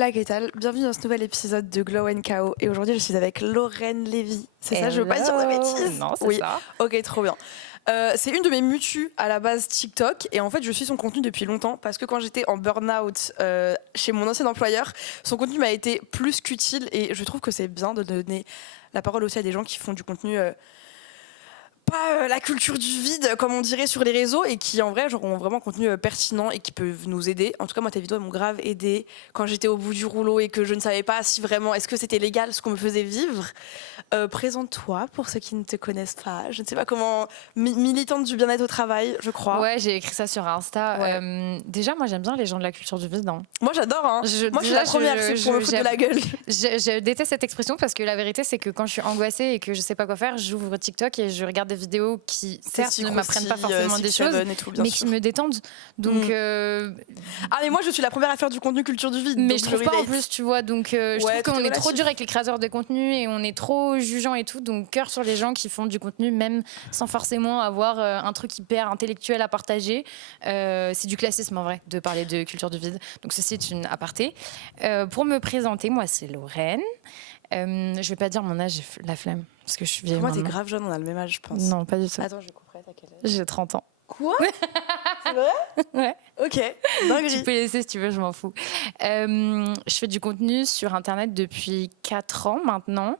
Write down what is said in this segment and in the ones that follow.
Hola, ¿qué tal? Bienvenue dans ce nouvel épisode de Glow & Kao. Et aujourd'hui, je suis avec Lorraine Lévy. C'est ça, je veux pas dire de bêtises. Non, c'est ça. Ok, trop bien. C'est une de mes mutus à la base TikTok. Et en fait, je suis son contenu depuis longtemps. Parce que quand j'étais en burn-out chez mon ancien employeur, son contenu m'a été plus qu'utile. Et je trouve que c'est bien de donner la parole aussi à des gens qui font du contenu... pas la culture du vide comme on dirait sur les réseaux et qui en vrai genre, ont vraiment un contenu pertinent et qui peuvent nous aider. En tout cas moi tes vidéos m'ont grave aidé quand j'étais au bout du rouleau et que je ne savais pas si vraiment est-ce que c'était légal ce qu'on me faisait vivre. Présente-toi pour ceux qui ne te connaissent pas. Je ne sais pas comment, militante du bien-être au travail je crois. Ouais, j'ai écrit ça sur Insta. Ouais. Déjà moi j'aime bien les gens de la culture du vide. Hein. Moi j'adore hein. Moi je suis la première c'est pour me foutre de la gueule. Je déteste cette expression parce que la vérité c'est que quand je suis angoissée et que je sais pas quoi faire, j'ouvre TikTok et je regarde des vidéos qui certes ne m'apprennent pas forcément des choses tout, mais qui me détendent. Donc ah mais moi je suis la première à faire du contenu culture du vide. Mais je trouve pas en plus tu vois donc je trouve qu'on est trop dur avec les créateurs de contenu et on est trop jugeant et tout, donc cœur sur les gens qui font du contenu même sans forcément avoir un truc hyper intellectuel à partager. C'est du classisme en vrai de parler de culture du vide, donc ceci est une aparté. Pour me présenter, moi c'est Lorraine. Je vais pas dire mon âge, j'ai la flemme parce que je suis vieille. Moi t'es grave jeune, on a le même âge je pense. Non pas du tout. Attends je couperai, t'as quel âge? J'ai 30 ans. Quoi? C'est vrai? Ouais. Ok, dinguerie. Tu peux laisser si tu veux, je m'en fous. Je fais du contenu sur internet depuis 4 ans maintenant.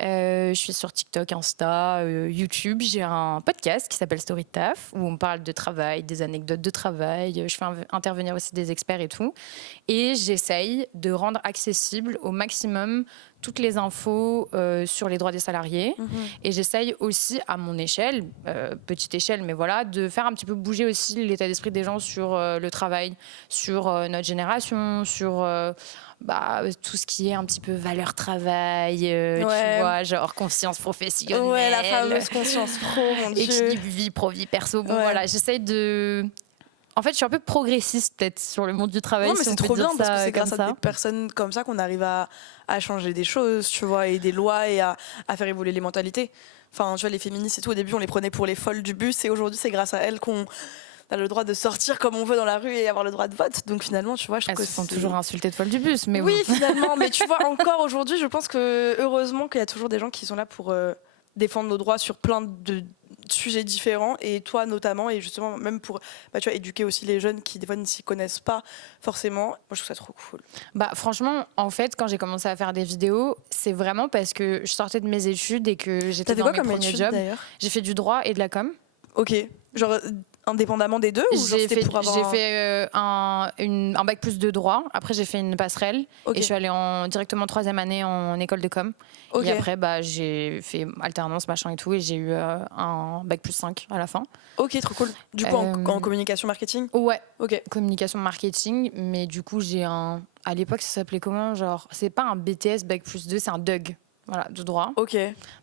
Je suis sur TikTok, Insta, YouTube. J'ai un podcast qui s'appelle Story Taf où on parle de travail, des anecdotes de travail. Je fais intervenir aussi des experts et tout. Et j'essaye de rendre accessible au maximum toutes les infos sur les droits des salariés. Et j'essaye aussi à mon échelle, petite échelle, mais voilà, de faire un petit peu bouger aussi l'état d'esprit des gens sur le travail, sur notre génération, sur... tout ce qui est un petit peu valeur travail, tu vois, genre conscience professionnelle. Ouais, la fameuse conscience pro, mon Dieu. Équilibre vie pro, vie perso. Bon, voilà, j'essaye de... En fait, je suis un peu progressiste peut-être sur le monde du travail. Non, mais si c'est trop bien parce que c'est grâce à des personnes comme ça qu'on arrive à changer des choses, tu vois, et des lois et à faire évoluer les mentalités. Enfin, tu vois, les féministes et tout, au début, on les prenait pour les folles du bus et aujourd'hui, c'est grâce à elles qu'on a le droit de sortir comme on veut dans la rue et avoir le droit de vote. Donc finalement, tu vois, je trouve que elles se font toujours insulter de folle du bus, mais oui, finalement. Mais tu vois, encore aujourd'hui, je pense que heureusement qu'il y a toujours des gens qui sont là pour défendre nos droits sur plein de sujets différents et toi notamment et justement même pour tu vois, éduquer aussi les jeunes qui des fois ne s'y connaissent pas forcément. Moi je trouve ça trop cool. Franchement en fait quand j'ai commencé à faire des vidéos c'est vraiment parce que je sortais de mes études et que j'étais dans mes premiers jobs. J'ai fait du droit et de la com. Ok, genre indépendamment des deux ou j'ai fait un bac plus de droit. Après j'ai fait une passerelle et je suis allée directement 3e année en école de com. Et après j'ai fait alternance machin et tout et j'ai eu un bac plus 5 à la fin. Ok, trop cool. Du coup en communication marketing. Ouais. Ok. Communication marketing, mais du coup j'ai à l'époque ça s'appelait comment, genre c'est pas un BTS bac plus 2, c'est un DUG. Voilà, de droit. Ok.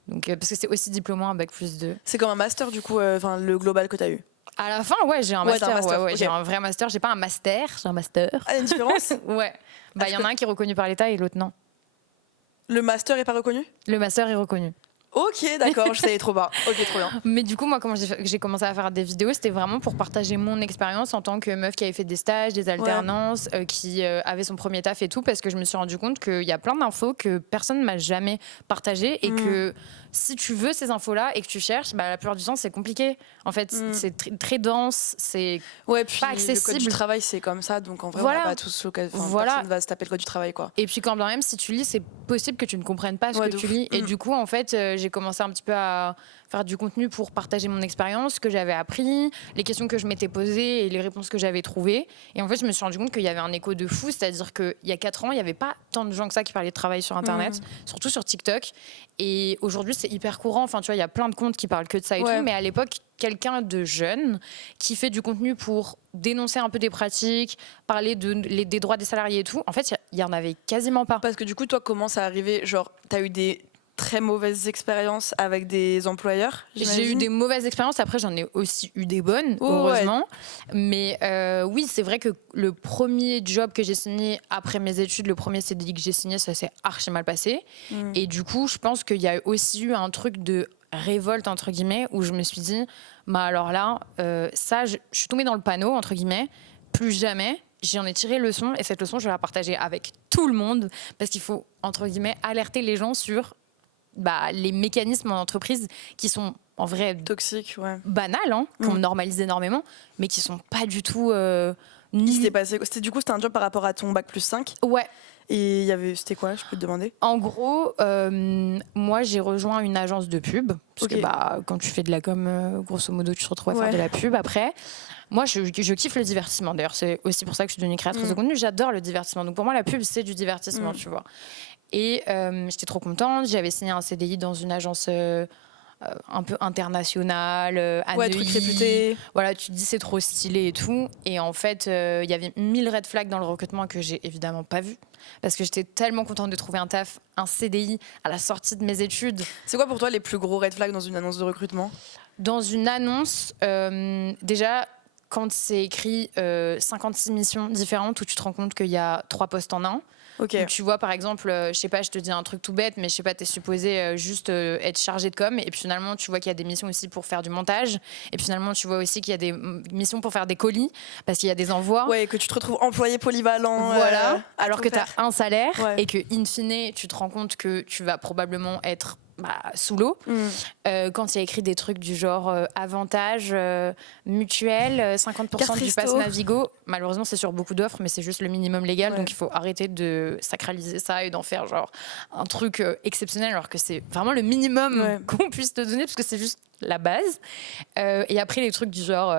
Donc parce que c'est aussi diplômant un bac plus 2. C'est comme un master du coup, le global que t'as eu. À la fin, ouais, j'ai un master. Ouais, j'ai un vrai master. J'ai pas un master, j'ai un master. Ah, il y a une différence. Ouais. Il y en a un qui est reconnu par l'État et l'autre non. Le master est pas reconnu? Le master est reconnu. Ok, d'accord, je savais trop bas. Ok, trop bien. Mais du coup, moi, quand j'ai commencé à faire des vidéos, c'était vraiment pour partager mon expérience en tant que meuf qui avait fait des stages, des alternances, qui avait son premier taf et tout, parce que je me suis rendu compte qu'il y a plein d'infos que personne ne m'a jamais partagées et que si tu veux ces infos-là et que tu cherches, la plupart du temps, c'est compliqué. En fait, c'est très dense, c'est puis pas accessible. Le code du travail, c'est comme ça, donc en vrai, on n'a pas tous l'occasion. Personne va se taper le code du travail, quoi. Et puis quand même, si tu lis, c'est possible que tu ne comprennes pas ce que tu lis. Et du coup, en fait, j'ai commencé un petit peu à faire du contenu pour partager mon expérience, ce que j'avais appris, les questions que je m'étais posées et les réponses que j'avais trouvées. Et en fait, je me suis rendu compte qu'il y avait un écho de fou, c'est-à-dire qu'il y a 4 ans, il n'y avait pas tant de gens que ça qui parlaient de travail sur Internet, surtout sur TikTok. Et aujourd'hui, c'est hyper courant. Enfin, tu vois, il y a plein de comptes qui parlent que de ça et tout. Mais à l'époque, quelqu'un de jeune qui fait du contenu pour dénoncer un peu des pratiques, parler des droits des salariés et tout, en fait, il y en avait quasiment pas. Parce que du coup, toi, comment ça arrivé? Genre, t'as eu des très mauvaises expériences avec des employeurs? J'ai eu des mauvaises expériences, après j'en ai aussi eu des bonnes, heureusement. Mais oui, c'est vrai que le premier job que j'ai signé après mes études, le premier CDI que j'ai signé, ça s'est archi mal passé. Et du coup, je pense qu'il y a aussi eu un truc de révolte, entre guillemets, où je me suis dit, alors là, ça, je suis tombée dans le panneau, entre guillemets, plus jamais. j'en ai tiré leçon et cette leçon, je vais la partager avec tout le monde parce qu'il faut, entre guillemets, alerter les gens sur les mécanismes en entreprise qui sont en vrai Toxique, ouais. banals, hein, qu'on normalise énormément, mais qui sont pas du tout ni... C'était un job par rapport à ton bac plus 5. Ouais. Et c'était quoi, je peux te demander? En gros, moi j'ai rejoint une agence de pub, parce que quand tu fais de la com, grosso modo, tu te retrouves à faire de la pub après. Moi, je kiffe le divertissement. D'ailleurs, c'est aussi pour ça que je suis devenue créatrice de contenu. J'adore le divertissement. Donc pour moi, la pub, c'est du divertissement, tu vois. Et j'étais trop contente. J'avais signé un CDI dans une agence un peu internationale, à Neuilly. Truc réputé. Voilà, tu te dis c'est trop stylé et tout. Et en fait, il y avait 1000 red flags dans le recrutement que j'ai évidemment pas vu. Parce que j'étais tellement contente de trouver un CDI à la sortie de mes études. C'est quoi pour toi les plus gros red flags dans une annonce de recrutement? Dans une annonce, déjà, quand c'est écrit 56 missions différentes où tu te rends compte qu'il y a 3 postes en un. Okay. Donc, tu vois, par exemple, je sais pas, je te dis un truc tout bête, mais je sais pas, t'es supposé juste être chargé de com. Et puis finalement, tu vois qu'il y a des missions aussi pour faire du montage. Et puis finalement, tu vois aussi qu'il y a des missions pour faire des colis, parce qu'il y a des envois. Ouais, que tu te retrouves employé polyvalent. Voilà. Alors que t'as un salaire et que, in fine, tu te rends compte que tu vas probablement être sous l'eau. Quand il y a écrit des trucs du genre avantage mutuel, 50% du pass Navigo, malheureusement c'est sur beaucoup d'offres, mais c'est juste le minimum légal, donc il faut arrêter de sacraliser ça et d'en faire genre un truc exceptionnel, alors que c'est vraiment le minimum qu'on puisse te donner, parce que c'est juste la base. Et après les trucs du genre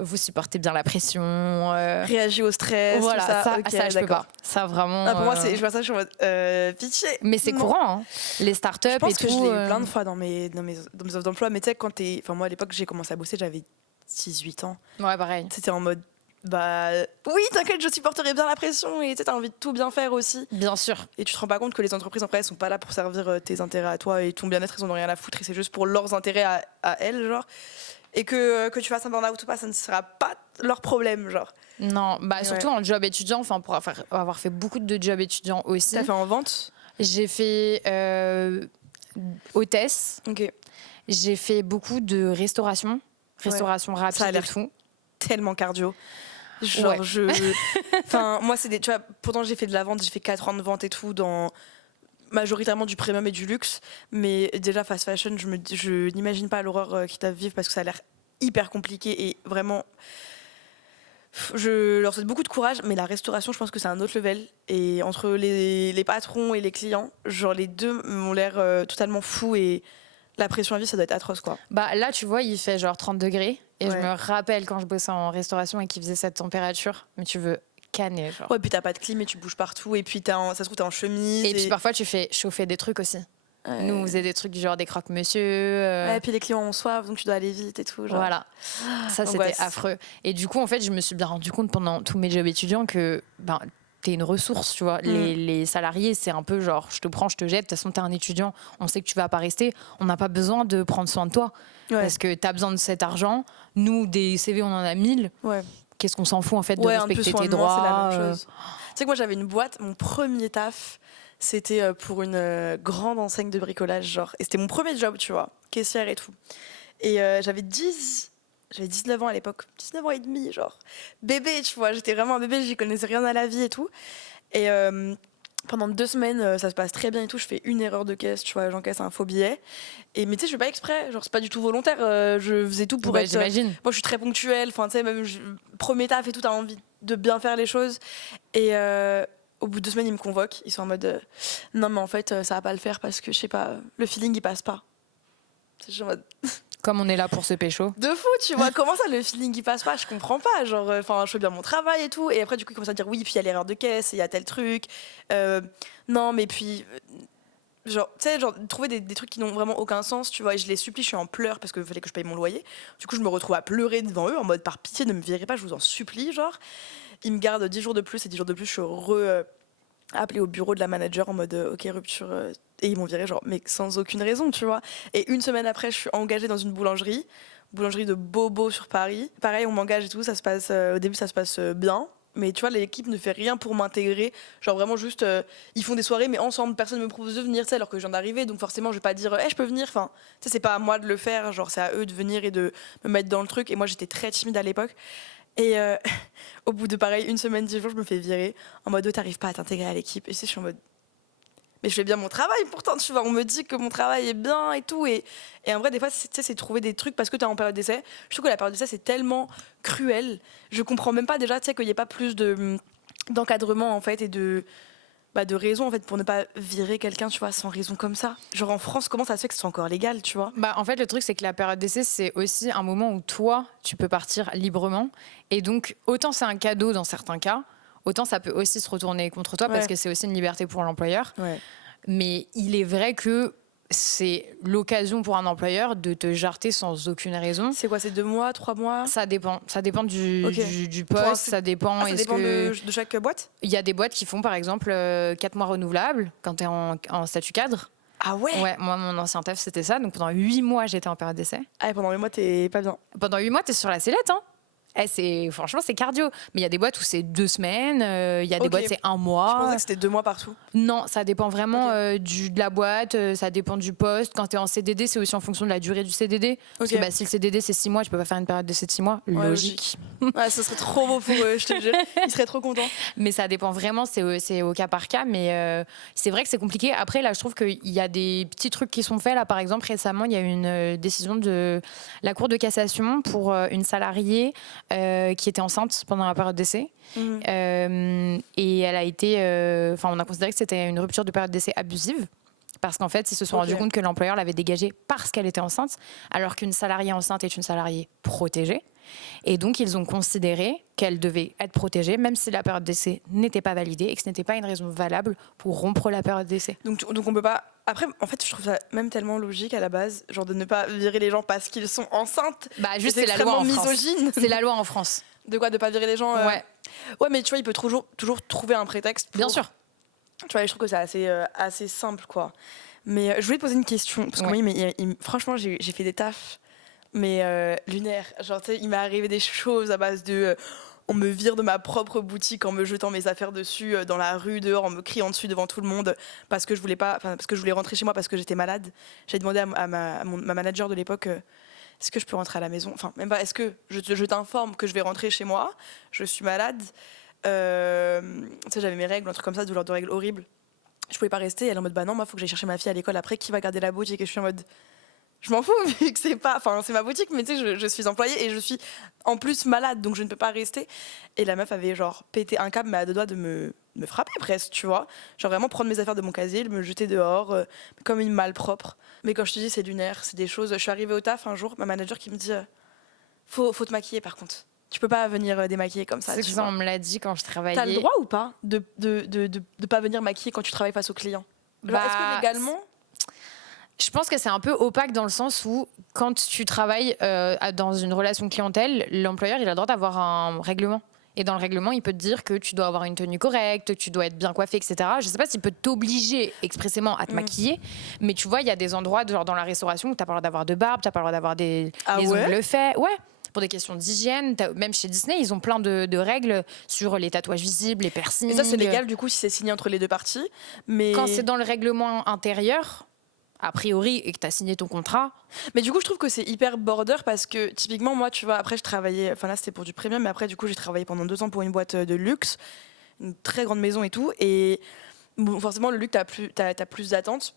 vous supportez bien la pression, réagis au stress, voilà, tout ça. Ça je peux pas, ça vraiment pour moi je vois ça, je suis en mode pitié, mais c'est courant, hein. Les startups et tout, je l'ai eu plein de fois dans mes offres d'emploi, mais tu sais, moi à l'époque j'ai commencé à bosser, j'avais 18 ans. Ouais, pareil. C'était en mode oui, t'inquiète, je supporterai bien la pression, et tu as envie de tout bien faire aussi. Bien sûr. Et tu te rends pas compte que les entreprises après elles sont pas là pour servir tes intérêts à toi et ton bien-être, ils en ont rien à foutre, et c'est juste pour leurs intérêts à elles, genre. Et que tu fasses un burn-out ou pas, ça ne sera pas leur problème, genre. Non, surtout en job étudiant, enfin pour avoir fait beaucoup de jobs étudiants aussi. T'as fait en vente? J'ai fait hôtesse. Ok. J'ai fait beaucoup de restauration rapide, ça a l'air et tout. Tellement cardio. Genre enfin moi tu vois, pourtant j'ai fait de la vente, j'ai fait 4 ans de vente et tout, dans majoritairement du premium et du luxe, mais déjà fast fashion, je n'imagine pas l'horreur qu'ils doivent vivre, parce que ça a l'air hyper compliqué et vraiment je leur souhaite beaucoup de courage. Mais la restauration, je pense que c'est un autre level, et entre les patrons et les clients, genre les deux m'ont l'air totalement fous, et la pression à vie, ça doit être atroce, quoi. Là tu vois, il fait genre 30 degrés et je me rappelle quand je bossais en restauration et qu'il faisait cette température, mais tu veux canner, genre. Ouais, puis t'as pas de clim et tu bouges partout, et puis ça se trouve t'es en chemise, et puis parfois tu fais chauffer des trucs aussi. Nous, on faisait des trucs du genre des croque-monsieur. Et puis les clients ont soif, donc tu dois aller vite et tout. Genre. Voilà. Ça, c'était affreux. Et du coup, en fait, je me suis bien rendu compte pendant tous mes jobs étudiants que t'es une ressource, tu vois. Les salariés, c'est un peu genre, je te prends, je te jette. De toute façon, t'es un étudiant, on sait que tu vas pas rester. On n'a pas besoin de prendre soin de toi. Parce que t'as besoin de cet argent. Nous, des CV, on en a 1000. Qu'est-ce qu'on s'en fout, en fait, de respecter tes droits. C'est la même chose. Tu sais que moi, j'avais une boîte, mon premier taf, c'était pour une grande enseigne de bricolage, genre. Et c'était mon premier job, tu vois, caissière et tout. Et j'avais 19 ans à l'époque, 19 ans et demi, genre. Bébé, tu vois, j'étais vraiment un bébé, j'y connaissais rien à la vie et tout. Et pendant 2 semaines, ça se passe très bien et tout. Je fais une erreur de caisse, tu vois, j'encaisse un faux billet. Et mais tu sais, je fais pas exprès, genre c'est pas du tout volontaire. Je faisais tout pour être. J'imagine. Moi, je suis très ponctuelle. Enfin, tu sais, même premier taf et tout, t'as envie de bien faire les choses. Et au bout de 2 semaines, ils me convoquent. Ils sont en mode non, mais en fait, ça va pas le faire parce que je sais pas, le feeling il passe pas. C'est en mode. Comme on est là pour se pécho. De fou, tu vois, comment ça le feeling il passe pas, je comprends pas, genre, je fais bien mon travail et tout, et après du coup il commence à dire oui, puis il y a l'erreur de caisse, il y a tel truc, non mais puis, genre, tu sais, genre, trouver des trucs qui n'ont vraiment aucun sens, tu vois, et je les supplie, je suis en pleurs parce qu'il fallait que je paye mon loyer, du coup je me retrouve à pleurer devant eux, en mode par pitié, ne me virez pas, je vous en supplie, genre, ils me gardent 10 jours de plus, et 10 jours de plus, je suis appelée au bureau de la manager en mode ok, rupture, et ils m'ont viré genre mais sans aucune raison, tu vois. Et une semaine après, je suis engagée dans une boulangerie de Bobo sur Paris. Pareil, on m'engage et tout, ça se passe au début ça se passe bien, mais tu vois l'équipe ne fait rien pour m'intégrer, genre vraiment juste ils font des soirées mais ensemble, personne ne me propose de venir, tu sais, alors que je viens d'arriver, donc forcément je vais pas dire je peux venir, enfin tu sais, c'est pas à moi de le faire, genre c'est à eux de venir et de me mettre dans le truc, et moi j'étais très timide à l'époque. Et au bout de pareil, une semaine, 10 jours, je me fais virer en mode, t'arrives pas à t'intégrer à l'équipe. Et je suis en mode, mais je fais bien mon travail pourtant, tu vois. On me dit que mon travail est bien et tout. Et en vrai, des fois, c'est trouver des trucs parce que t'es en période d'essai. Je trouve que la période d'essai, c'est tellement cruel. Je comprends même pas déjà, tu sais, qu'il n'y ait pas plus d'encadrement, en fait, et de raison, en fait, pour ne pas virer quelqu'un, tu vois, sans raison comme ça. Genre en France, comment ça se fait que ce soit encore légal, tu vois? En fait, le truc, c'est que la période d'essai, c'est aussi un moment où toi, tu peux partir librement. Et donc, autant c'est un cadeau dans certains cas, autant ça peut aussi se retourner contre toi parce que c'est aussi une liberté pour l'employeur. Ouais. Mais il est vrai que c'est l'occasion pour un employeur de te jarter sans aucune raison. C'est quoi, c'est 2 mois, 3 mois? Ça dépend du, Ok. du poste, ça dépend. Ça dépend de chaque boîte? Il y a des boîtes qui font par exemple 4 mois renouvelables quand tu es en statut cadre. Ah ouais? Ouais, moi mon ancien taf c'était ça, donc pendant 8 mois j'étais en période d'essai. Ah, et pendant 8 mois, t'es pas bien. Pendant 8 mois t'es sur la sellette, hein. Franchement, c'est cardio. Mais il y a des boîtes où c'est 2 semaines, il y a des boîtes c'est 1 mois. Je pensais que c'était 2 mois partout. Non, ça dépend vraiment de la boîte, ça dépend du poste. Quand tu es en CDD, c'est aussi en fonction de la durée du CDD. Parce que si le CDD c'est 6 mois, tu peux pas faire une période d'essai de 6 mois. Ouais, logique. Ouais, ce serait trop beau pour eux, je te jure. Ils seraient trop contents. Mais ça dépend vraiment, c'est au cas par cas. Mais c'est vrai que c'est compliqué. Après, là, je trouve qu'il y a des petits trucs qui sont faits. Là, par exemple, récemment, il y a eu une décision de la Cour de cassation pour une salariée qui était enceinte pendant la période d'essai. Et elle a été... on a considéré que c'était une rupture de période d'essai abusive. Parce qu'en fait, ils se sont rendus compte que l'employeur l'avait dégagée parce qu'elle était enceinte, alors qu'une salariée enceinte est une salariée protégée. Et donc, ils ont considéré qu'elle devait être protégée, même si la période d'essai n'était pas validée et que ce n'était pas une raison valable pour rompre la période d'essai. Donc on peut pas... Après, en fait, je trouve ça même tellement logique à la base, genre de ne pas virer les gens parce qu'ils sont enceintes. Juste, c'est la loi en France. Misogyne. C'est la loi en France. De quoi? De pas virer les gens Ouais, mais tu vois, il peut toujours trouver un prétexte pour... Bien sûr. Tu vois, je trouve que c'est assez simple, quoi. Mais je voulais te poser une question, parce que moi, franchement, j'ai fait des tafs, mais lunaires. Genre, tu sais, il m'est arrivé des choses à base de... on me vire de ma propre boutique en me jetant mes affaires dessus dans la rue, dehors, en me criant dessus devant tout le monde, parce que je voulais rentrer chez moi parce que j'étais malade. J'ai demandé à ma manager de l'époque... est-ce que je peux rentrer à la maison? Enfin, même pas, est-ce que je t'informe que je vais rentrer chez moi? Je suis malade. Tu sais, j'avais mes règles, un truc comme ça, douleur de règles horribles. Je pouvais pas rester. Elle est en mode, bah non, moi, faut que j'aille chercher ma fille à l'école après. Qui va garder la boutique? Et je suis en mode, je m'en fous, vu que c'est ma boutique, mais tu sais, je suis employée et je suis en plus malade, donc je ne peux pas rester. Et la meuf avait genre pété un câble, mais à 2 doigts de me frapper presque, tu vois. Genre vraiment prendre mes affaires de mon casier, me jeter dehors, comme une malpropre. Mais quand je te dis, c'est lunaire, c'est des choses. Je suis arrivée au taf un jour, ma manager qui me dit, faut te maquiller par contre. Tu peux pas venir démaquiller comme ça. C'est ça, on me l'a dit quand je travaillais. T'as le droit ou pas de pas venir maquiller quand tu travailles face aux clients? Genre, est-ce que légalement? Je pense que c'est un peu opaque dans le sens où quand tu travailles dans une relation clientèle, l'employeur il a le droit d'avoir un règlement. Et dans le règlement, il peut te dire que tu dois avoir une tenue correcte, tu dois être bien coiffé, etc. Je sais pas s'il peut t'obliger expressément à te maquiller, mais tu vois, il y a des endroits genre dans la restauration où t'as pas le droit d'avoir de barbe, t'as pas le droit d'avoir les ongles faits. Ouais. Pour des questions d'hygiène, même chez Disney, ils ont plein de règles sur les tatouages visibles, les piercings. Et ça, c'est légal du coup si c'est signé entre les deux parties. Mais quand c'est dans le règlement intérieur, a priori, et que tu as signé ton contrat. Mais du coup, je trouve que c'est hyper border parce que typiquement, moi, tu vois, après, je travaillais, enfin là, c'était pour du premium, mais après, du coup, j'ai travaillé pendant 2 ans pour une boîte de luxe, une très grande maison et tout. Et bon, forcément, le luxe, t'as plus d'attentes,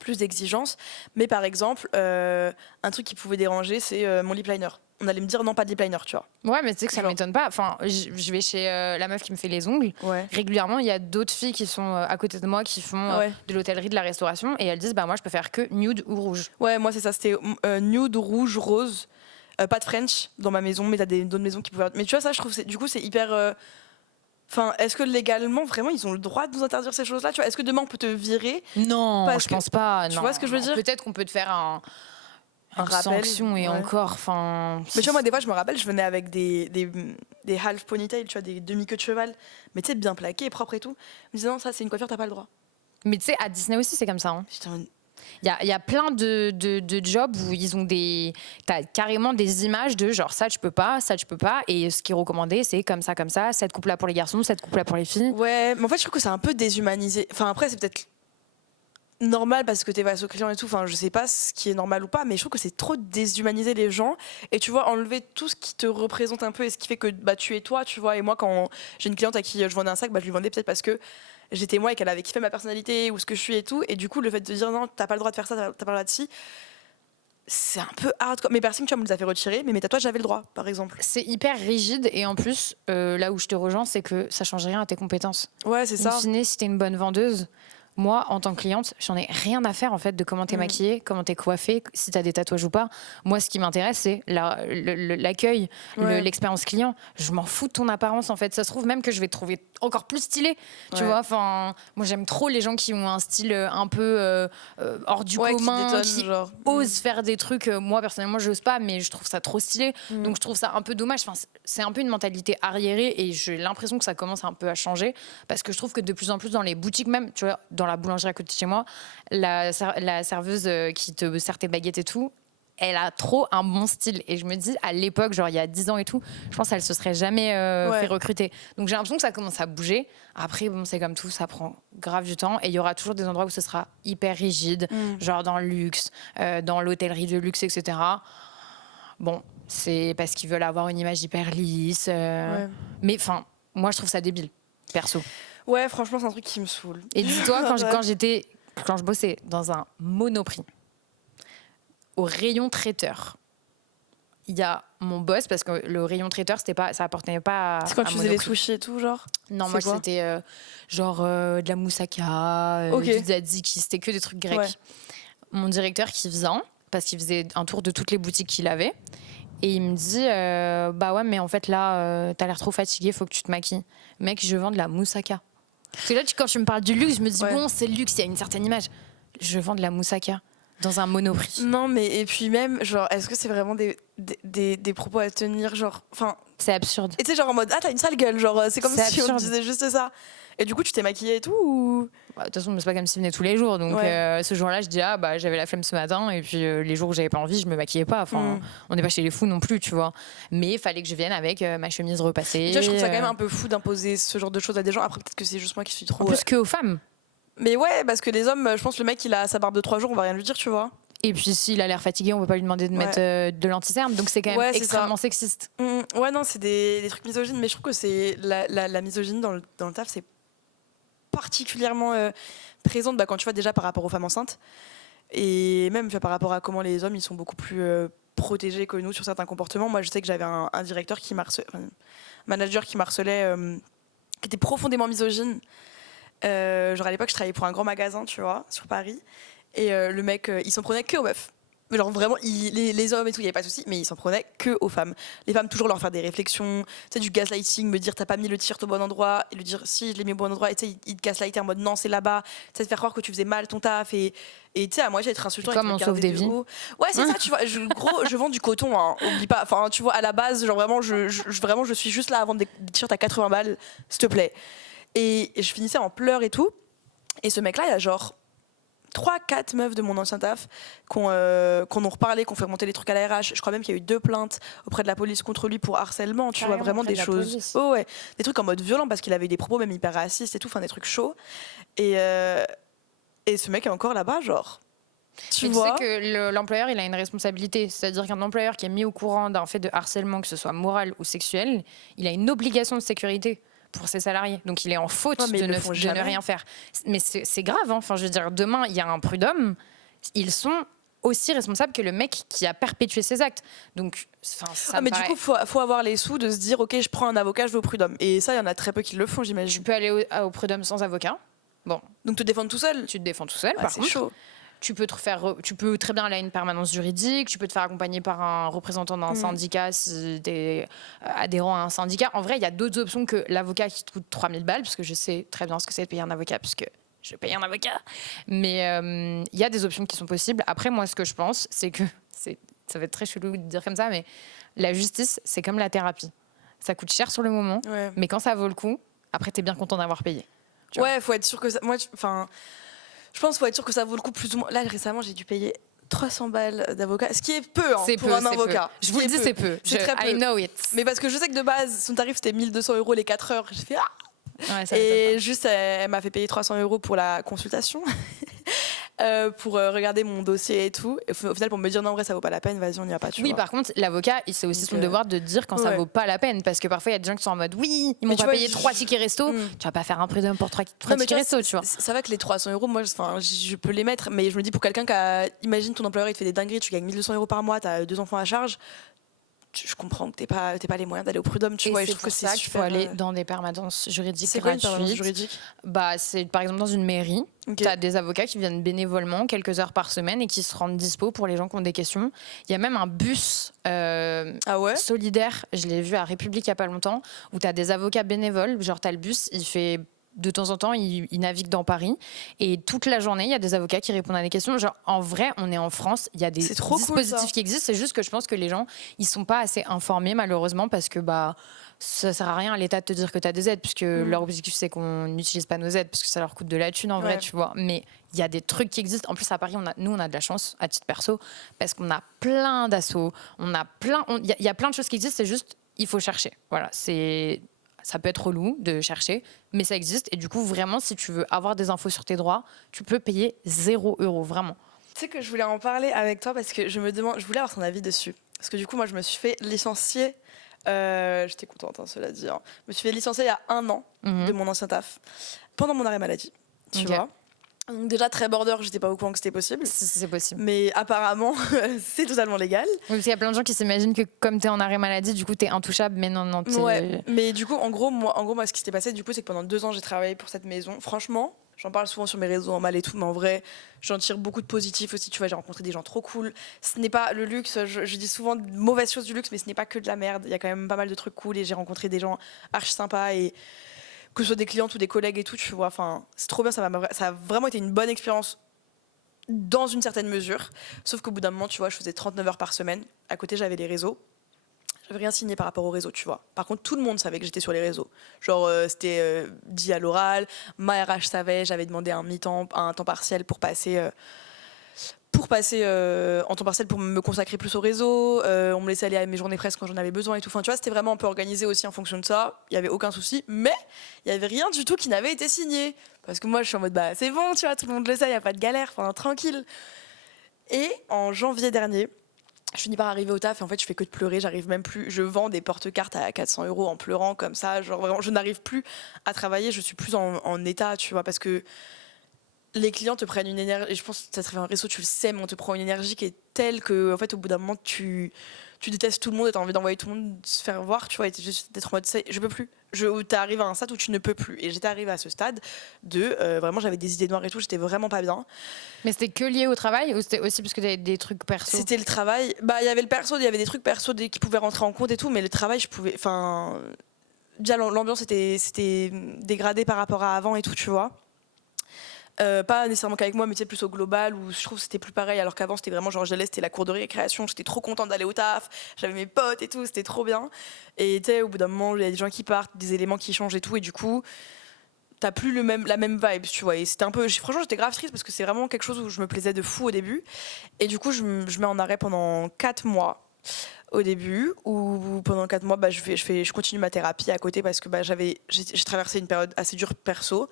plus d'exigences. Mais par exemple, un truc qui pouvait déranger, c'est mon lip liner. On allait me dire non, pas de lip liner, tu vois. Ouais, mais tu sais que ça m'étonne pas. Enfin, je vais chez la meuf qui me fait les ongles. Ouais. Régulièrement, il y a d'autres filles qui sont à côté de moi qui font de l'hôtellerie, de la restauration, et elles disent bah moi je peux faire que nude ou rouge. Ouais, moi c'est ça, c'était nude, rouge, rose. Pas de French dans ma maison, mais t'as d'autres maisons qui pouvaient. Mais tu vois ça, je trouve du coup c'est hyper. Enfin, est-ce que légalement, vraiment, ils ont le droit de nous interdire ces choses-là? Tu vois, est-ce que demain on peut te virer? Non, je pense pas. Tu vois ce que je veux dire? Peut-être qu'on peut te faire un rappel, sanction et encore. Enfin. Mais tu vois, moi des fois, je me rappelle, je venais avec des half ponytail, tu vois, des demi-queues de cheval, mais tu sais, bien plaquées, propres et tout. Je me disais non, ça c'est une coiffure, t'as pas le droit. Mais tu sais, à Disney aussi, c'est comme ça. Hein. Il y a plein de jobs où ils ont t'as carrément des images de genre ça tu peux pas, et ce qui est recommandé c'est comme ça, cette coupe là pour les garçons, cette coupe là pour les filles. Ouais, mais en fait je trouve que c'est un peu déshumanisé. Enfin après c'est peut-être normal parce que t'es face aux clients et tout. Enfin, je sais pas ce qui est normal ou pas, mais je trouve que c'est trop déshumaniser les gens. Et tu vois, enlever tout ce qui te représente un peu et ce qui fait que bah, tu es toi, tu vois. Et moi, quand j'ai une cliente à qui je vendais un sac, bah, je lui vendais peut-être parce que j'étais moi et qu'elle avait kiffé ma personnalité ou ce que je suis et tout. Et du coup, le fait de dire non, t'as pas le droit de faire ça, t'as pas le droit de ci, c'est un peu hard. Mes piercings, tu vois, me les a fait retirer, mais mes tatouages, j'avais le droit, par exemple. C'est hyper rigide et en plus, là où je te rejoins, c'est que ça change rien à tes compétences. Ouais, c'est ça. In fine, si t'es une bonne vendeuse, moi, en tant que cliente, j'en ai rien à faire en fait de comment t'es maquillée, comment t'es coiffée, si t'as des tatouages ou pas. Moi, ce qui m'intéresse, c'est l'accueil, l'expérience client. Je m'en fous de ton apparence en fait. Ça se trouve même que je vais te trouver encore plus stylé. Tu vois, enfin, moi j'aime trop les gens qui ont un style un peu hors du commun, qui osent faire des trucs. Moi personnellement, je n'ose pas, mais je trouve ça trop stylé. Donc je trouve ça un peu dommage. Enfin, c'est un peu une mentalité arriérée et j'ai l'impression que ça commence un peu à changer parce que je trouve que de plus en plus dans les boutiques même, tu vois, dans la boulangerie à côté de chez moi, la serveuse qui te sert tes baguettes et tout, elle a trop un bon style. Et je me dis, à l'époque, genre il y a 10 ans et tout, je pense qu'elle se serait jamais fait recruter. Donc j'ai l'impression que ça commence à bouger. Après, bon, c'est comme tout, ça prend grave du temps. Et il y aura toujours des endroits où ce sera hyper rigide, genre dans le luxe, dans l'hôtellerie de luxe, etc. Bon, c'est parce qu'ils veulent avoir une image hyper lisse. Mais enfin, moi, je trouve ça débile, perso. Ouais, franchement, c'est un truc qui me saoule. Et dis-toi, quand je bossais dans un Monoprix, au rayon traiteur, il y a mon boss, parce que le rayon traiteur, ça appartenait pas à. C'est quand tu faisais Monoprix. les sushis et tout, genre? Non, moi c'était de la moussaka, du tzatziki, c'était que des trucs grecs. Ouais. Mon directeur qui vient, parce qu'il faisait un tour de toutes les boutiques qu'il avait, et il me dit bah ouais, mais en fait là, t'as l'air trop fatigué, faut que tu te maquilles. Mec, je vends de la moussaka. Parce que là, quand tu me parles du luxe, je me dis bon, c'est le luxe, il y a une certaine image. Je vends de la moussaka. Dans un Monoprix. Non, mais et puis même, genre, est-ce que c'est vraiment des propos à tenir, genre, enfin. C'est absurde. Et tu sais, genre en mode, ah, t'as une sale gueule, genre, c'est comme si on disait juste ça. Et du coup, tu t'es maquillée et tout ou... De toute façon, c'est pas comme s'il venait tous les jours. Donc, ce jour-là, je dis, ah, bah, j'avais la flemme ce matin. Et puis, les jours où j'avais pas envie, je me maquillais pas. Enfin, on n'est pas chez les fous non plus, tu vois. Mais il fallait que je vienne avec ma chemise repassée. Tu vois, je trouve ça quand même un peu fou d'imposer ce genre de choses à des gens. Après, peut-être que c'est juste moi qui suis trop. En plus qu'aux femmes. Mais ouais, parce que les hommes, je pense que le mec, il a sa barbe de 3 jours, on va rien lui dire, tu vois. Et puis s'il a l'air fatigué, on peut pas lui demander de mettre de l'anti-cerne. Donc c'est quand même extrêmement sexiste. Ouais, non, c'est des trucs misogynes. Mais je trouve que c'est la misogynie dans le taf, c'est particulièrement présente quand tu vois déjà par rapport aux femmes enceintes. Et même par rapport à comment les hommes, ils sont beaucoup plus protégés que nous sur certains comportements. Moi, je sais que j'avais un directeur un manager qui m'harcelait, qui était profondément misogyne. Genre à l'époque, je travaillais pour un grand magasin, tu vois, sur Paris. Et le mec, il s'en prenait que aux meufs. Genre vraiment, les hommes et tout, il n'y avait pas de souci, mais il s'en prenait que aux femmes. Les femmes, toujours leur faire des réflexions, tu sais, du gaslighting, me dire t'as pas mis le t-shirt au bon endroit, et lui dire si je l'ai mis au bon endroit, et tu sais, il te gaslightait en mode non, c'est là-bas, tu sais, te faire croire que tu faisais mal ton taf, et tu sais, à moi, j'ai être insultant. Comme on sauve des vies. Ouais, c'est ça, tu vois, je vends du coton, hein, oublie pas. Enfin, tu vois, à la base, genre vraiment, je suis juste là à vendre des t-shirts à 80 balles, s'il te plaît. Et je finissais en pleurs et tout. Et ce mec-là, il y a genre 3-4 meufs de mon ancien taf qu'on ont reparlé, qu'on fait remonter les trucs à la RH. Je crois même qu'il y a eu 2 plaintes auprès de la police contre lui pour harcèlement. Tu vois, vraiment des choses. Oh ouais, des trucs en mode violent parce qu'il avait des propos même hyper racistes et tout, enfin des trucs chauds. Et ce mec est encore là-bas, genre. Tu sais que l'employeur, il a une responsabilité. C'est-à-dire qu'un employeur qui est mis au courant d'un fait de harcèlement, que ce soit moral ou sexuel, il a une obligation de sécurité pour ses salariés. Donc il est en faute de ne rien faire. Mais c'est grave, hein. Enfin, je veux dire, demain, il y a un prud'homme, ils sont aussi responsables que le mec qui a perpétué ces actes. Donc, ça mais du coup, faut avoir les sous de se dire, ok, je prends un avocat, je vais au prud'homme. Et ça, il y en a très peu qui le font, j'imagine. Tu peux aller au prud'homme sans avocat. Bon. Donc te défendre tout seul. Tu te défends tout seul, par contre. C'est chaud. Tu peux très bien aller à une permanence juridique, tu peux te faire accompagner par un représentant d'un syndicat si tu es adhérent à un syndicat. En vrai, il y a d'autres options que l'avocat qui te coûte 3000 balles, parce que je sais très bien ce que c'est de payer un avocat, puisque je paye un avocat. Mais il y a des options qui sont possibles. Après, moi, ce que je pense, c'est que, ça va être très chelou de dire comme ça, mais la justice, c'est comme la thérapie. Ça coûte cher sur le moment, mais quand ça vaut le coup, après, tu es bien content d'avoir payé. Ouais, faut être sûr que ça... Je pense qu'il faut être sûr que ça vaut le coup plus ou moins. Là, récemment, j'ai dû payer 300 balles d'avocat, ce qui est peu pour un avocat. Je vous le dis, c'est peu. C'est très peu. I know it. Mais parce que je sais que de base, son tarif, c'était 1 200 € les 4 heures. J'ai fait Ouais, et juste, elle m'a fait payer 300 € pour la consultation. pour regarder mon dossier et tout. Et au final, pour me dire non, en vrai, ça vaut pas la peine, vas-y, on y va pas. Tu vois. Par contre, l'avocat, c'est aussi son devoir de dire quand ça ouais. vaut pas la peine. Parce que parfois, il y a des gens qui sont en mode oui, ils m'ont Mais tu pas vois, payé 3 tickets resto. Tu vas pas faire un prud'homme pour 3 Non, mais tickets resto, tu vois. Ça va que les 300 euros, moi, je peux les mettre, mais je me dis pour quelqu'un qui a. Imagine ton employeur, il te fait des dingueries, tu gagnes 1200 euros par mois, t'as 2 enfants à charge. Je comprends que t'aies pas les moyens d'aller au prud'homme, tu vois. Et je trouve que c'est ça qu'il faut super, aller dans des permanences juridiques C'est quoi une gratuites. permanence juridique? C'est par exemple dans une mairie. Okay. Tu as des avocats qui viennent bénévolement quelques heures par semaine et qui se rendent dispo pour les gens qui ont des questions. Il y a même un bus solidaire, je l'ai vu à République il n'y a pas longtemps, où tu as des avocats bénévoles. Genre, tu as le bus, il fait. De temps en temps, il navigue dans Paris et toute la journée, il y a des avocats qui répondent à des questions. Genre, en vrai, on est en France, il y a des dispositifs qui existent. C'est juste que je pense que les gens, ils sont pas assez informés malheureusement parce que ça sert à rien à l'État de te dire que tu as des aides puisque leur objectif c'est qu'on n'utilise pas nos aides parce que ça leur coûte de la thune en vrai, tu vois. Mais il y a des trucs qui existent. En plus à Paris, on a de la chance à titre perso parce qu'on a plein d'assauts, il y a plein de choses qui existent. C'est juste il faut chercher. Voilà, ça peut être relou de chercher, mais ça existe. Et du coup, vraiment, si tu veux avoir des infos sur tes droits, tu peux payer 0 €, vraiment. Tu sais que je voulais en parler avec toi parce que je voulais avoir ton avis dessus. Parce que du coup, moi, je me suis fait licencier. J'étais contente, cela dit. Je me suis fait licencier il y a 1 an de mon ancien taf pendant mon arrêt maladie. Tu vois. Donc déjà très border, j'étais pas au courant que c'était possible. C'est possible. Mais apparemment, c'est totalement légal. Oui, parce qu'il y a plein de gens qui s'imaginent que comme t'es en arrêt maladie, du coup t'es intouchable, mais non. Ouais. Mais du coup, en gros, moi, ce qui s'était passé, du coup, c'est que pendant 2 ans, j'ai travaillé pour cette maison. Franchement, j'en parle souvent sur mes réseaux en mal et tout, mais en vrai, j'en tire beaucoup de positifs aussi. Tu vois, j'ai rencontré des gens trop cool. Ce n'est pas le luxe. Je dis souvent de mauvaises choses du luxe, mais ce n'est pas que de la merde. Il y a quand même pas mal de trucs cool et j'ai rencontré des gens archi sympas et que ce soit des clientes ou des collègues et tout, tu vois. Enfin, c'est trop bien. Ça a vraiment été une bonne expérience dans une certaine mesure. Sauf qu'au bout d'un moment, tu vois, je faisais 39 heures par semaine. À côté, j'avais les réseaux. J'avais rien signé par rapport aux réseaux, tu vois. Par contre, tout le monde savait que j'étais sur les réseaux. Genre, c'était dit à l'oral. Ma RH savait. J'avais demandé un temps partiel pour passer en temps partiel pour me consacrer plus au réseau. On me laissait aller à mes journées presse quand j'en avais besoin et tout. Enfin, tu vois, c'était vraiment un peu organisé aussi en fonction de ça. Il y avait aucun souci, mais il y avait rien du tout qui n'avait été signé. Parce que moi, je suis en mode, c'est bon, tu vois, tout le monde le sait, il y a pas de galère, enfin, tranquille. Et en janvier dernier, je finis par arriver au taf et en fait, je fais que de pleurer, j'arrive même plus. Je vends des porte-cartes à 400 € en pleurant comme ça. Genre, vraiment, je n'arrive plus à travailler, je suis plus en état, tu vois, parce que les clients te prennent une énergie, et je pense que ça te fait un réseau, tu le sais, mais on te prend une énergie qui est telle que, en fait, au bout d'un moment, tu détestes tout le monde et t'as envie d'envoyer tout le monde se faire voir, tu vois, et juste d'être en mode, je peux plus. T'arrives à un stade où tu ne peux plus. Et j'étais arrivée à ce stade de, vraiment, j'avais des idées noires et tout, j'étais vraiment pas bien. Mais c'était que lié au travail ou c'était aussi parce que t'avais des trucs perso? C'était le travail. Il y avait le perso, il y avait des trucs perso qui pouvaient rentrer en compte et tout, mais le travail, déjà, l'ambiance était dégradée par rapport à avant et tout, tu vois. Pas nécessairement qu'avec moi, mais tu sais, plus au global, où je trouve que c'était plus pareil, alors qu'avant c'était vraiment genre j'allais, c'était la cour de récréation, j'étais trop contente d'aller au taf, j'avais mes potes et tout, c'était trop bien. Et tu sais, au bout d'un moment, il y a des gens qui partent, des éléments qui changent et tout, et du coup, t'as plus la même vibe, tu vois. Et c'était un peu, franchement, j'étais grave triste parce que c'est vraiment quelque chose où je me plaisais de fou au début. Et du coup, je mets en arrêt pendant 4 mois. Au début, où pendant 4 mois, je continue ma thérapie à côté parce que j'ai traversé une période assez dure perso.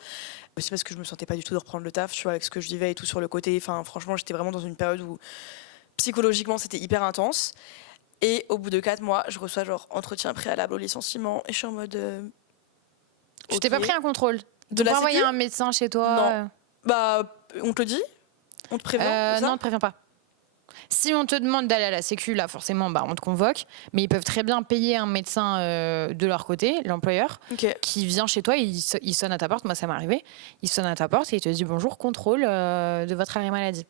Aussi parce que je me sentais pas du tout de reprendre le taf, tu vois, avec ce que je vivais et tout sur le côté. Enfin, franchement, j'étais vraiment dans une période où psychologiquement c'était hyper intense. Et au bout de 4 mois, je reçois genre entretien préalable au licenciement et je suis en mode. Tu t'es pas pris un contrôle? De la envoyer un médecin chez toi? Non. On te le dit? On te prévient? Non, on te prévient pas. Si on te demande d'aller à la sécu, là, forcément, on te convoque. Mais ils peuvent très bien payer un médecin de leur côté, l'employeur, qui vient chez toi, il sonne à ta porte. Moi, ça m'est arrivé. Il sonne à ta porte et il te dit bonjour, contrôle de votre arrêt maladie.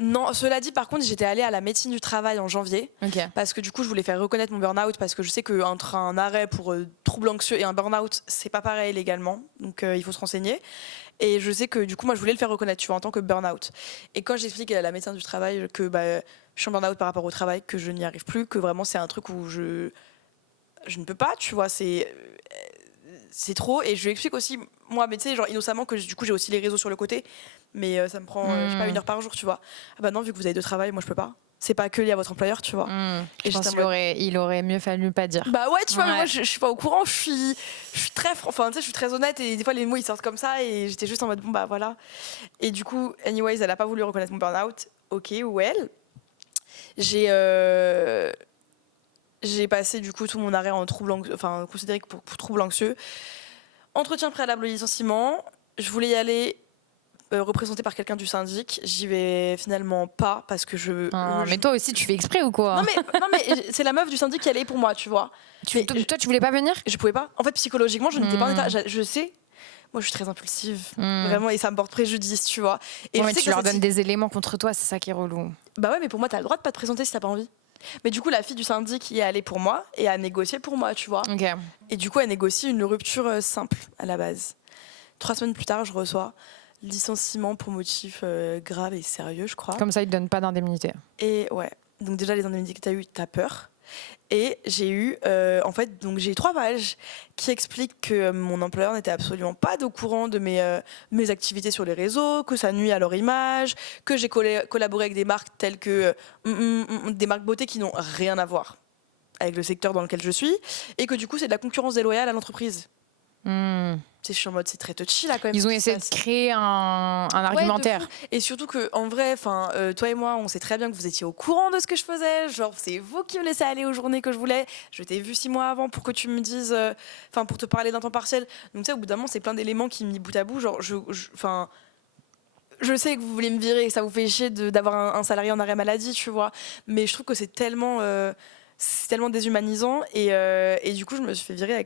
Non, cela dit, par contre, j'étais allée à la médecine du travail en janvier. Parce que du coup, je voulais faire reconnaître mon burn-out parce que je sais qu'entre un arrêt pour trouble anxieux et un burn-out, c'est pas pareil légalement. Donc, il faut se renseigner. Et je sais que du coup, moi, je voulais le faire reconnaître, tu vois, en tant que burn-out. Et quand j'explique à la médecin du travail que je suis en burn-out par rapport au travail, que je n'y arrive plus, que vraiment c'est un truc où je ne peux pas, tu vois, c'est trop. Et je lui explique aussi, moi, mais tu sais, genre innocemment, que du coup, j'ai aussi les réseaux sur le côté, mais ça me prend, je sais pas, 1 heure par jour, tu vois. Ah bah non, vu que vous avez 2 travails, moi, je peux pas. c'est pas que lié à votre employeur, tu vois. Je pense qu'il aurait mieux fallu pas dire. Bah ouais, tu vois, mais moi je suis pas au courant, je suis très enfin tu sais, je suis très honnête et des fois les mots ils sortent comme ça et j'étais juste en mode bon bah voilà. Et du coup, anyways, elle a pas voulu reconnaître mon burn-out. OK, well. J'ai passé du coup tout mon arrêt en trouble enfin considéré pour trouble anxieux. Entretien préalable au licenciement, je voulais y aller représentée par quelqu'un du syndic. J'y vais finalement pas parce que mais toi aussi, tu fais exprès ou quoi? Non mais c'est la meuf du syndic qui allait pour moi, tu vois. Toi, tu voulais pas venir? Je pouvais pas. En fait, psychologiquement, je n'étais pas en état. Je sais. Moi, je suis très impulsive, vraiment, et ça me porte préjudice, tu vois. Et ouais, tu leur donnes des éléments contre toi, c'est ça qui est relou. Bah ouais, mais pour moi, t'as le droit de pas te présenter si t'as pas envie. Mais du coup, la fille du syndic y est allée pour moi et a négocié pour moi, tu vois. Okay. Et du coup, elle négocie une rupture simple à la base. 3 semaines plus tard, je reçois licenciement pour motif grave et sérieux, je crois. Comme ça, ils te donnent pas d'indemnité. Et ouais, donc déjà les indemnités que t'as eues, t'as peur. Et j'ai eu, en fait, donc j'ai 3 pages qui expliquent que mon employeur n'était absolument pas au courant de mes activités sur les réseaux, que ça nuit à leur image, que j'ai collaboré avec des marques telles que des marques beauté qui n'ont rien à voir avec le secteur dans lequel je suis, et que du coup c'est de la concurrence déloyale à l'entreprise. Je suis en mode c'est très touchy là quand même. Ils ont essayé de créer un argumentaire. Et surtout que en vrai, toi et moi, on sait très bien que vous étiez au courant de ce que je faisais. Genre c'est vous qui me laissez aller aux journées que je voulais. Je t'ai vu 6 mois avant pour que tu me dises, pour te parler d'un temps partiel. Donc tu sais, au bout d'un moment, c'est plein d'éléments qui mis bout à bout. Genre je sais que vous voulez me virer, que ça vous fait chier d'avoir un salarié en arrêt maladie, tu vois. Mais je trouve que c'est tellement déshumanisant et du coup, je me suis fait virer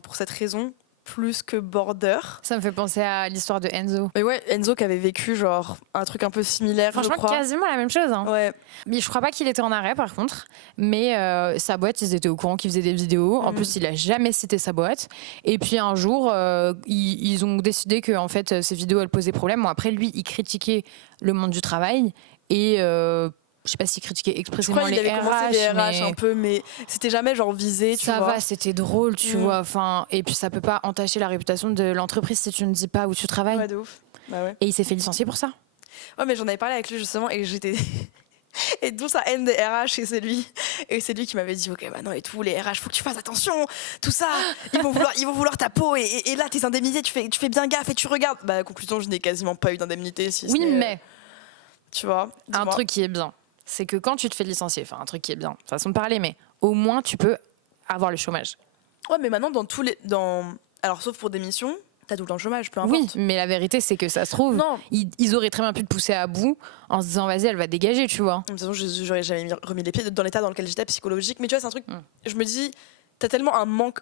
pour cette raison. Plus que border. Ça me fait penser à l'histoire de Enzo. Mais ouais, Enzo qui avait vécu genre un truc un peu similaire, franchement, je crois. Quasiment la même chose. Hein. Ouais. Mais je crois pas qu'il était en arrêt par contre. Mais sa boîte, ils étaient au courant qu'il faisait des vidéos. En plus, il a jamais cité sa boîte. Et puis un jour, ils ont décidé que en fait, ces vidéos, elles posaient problème. Bon, après, lui, il critiquait le monde du travail et je sais pas s'il critiquait expressément les RH. Je crois qu'il avait commencé les RH un peu, mais c'était jamais genre visé, tu vois. Ça va, c'était drôle, tu vois. Enfin, et puis ça peut pas entacher la réputation de l'entreprise si tu ne dis pas où tu travailles. Ouais, de ouf. Bah ouais. Et il s'est fait licencier pour ça. Ouais, mais j'en avais parlé avec lui justement et j'étais... Et d'où sa haine des RH, et c'est lui qui m'avait dit ok maintenant et tout, les RH faut que tu fasses attention, tout ça, ils vont vouloir ta peau et là tes indemnités, tu fais bien gaffe et tu regardes. Bah conclusion, je n'ai quasiment pas eu d'indemnité mais tu vois, un truc qui est bien, c'est que quand tu te fais licencier, un truc qui est bien, façon de parler, mais au moins tu peux avoir le chômage. Ouais, mais maintenant alors sauf pour des missions, t'as tout le temps le chômage, peu importe. Oui, mais la vérité c'est que ça se trouve, ils auraient très bien pu te pousser à bout en se disant vas-y, elle va dégager, tu vois. De toute façon, j'aurais jamais remis les pieds dans l'état dans lequel j'étais psychologique, mais tu vois, c'est un truc, je me dis, t'as tellement un manque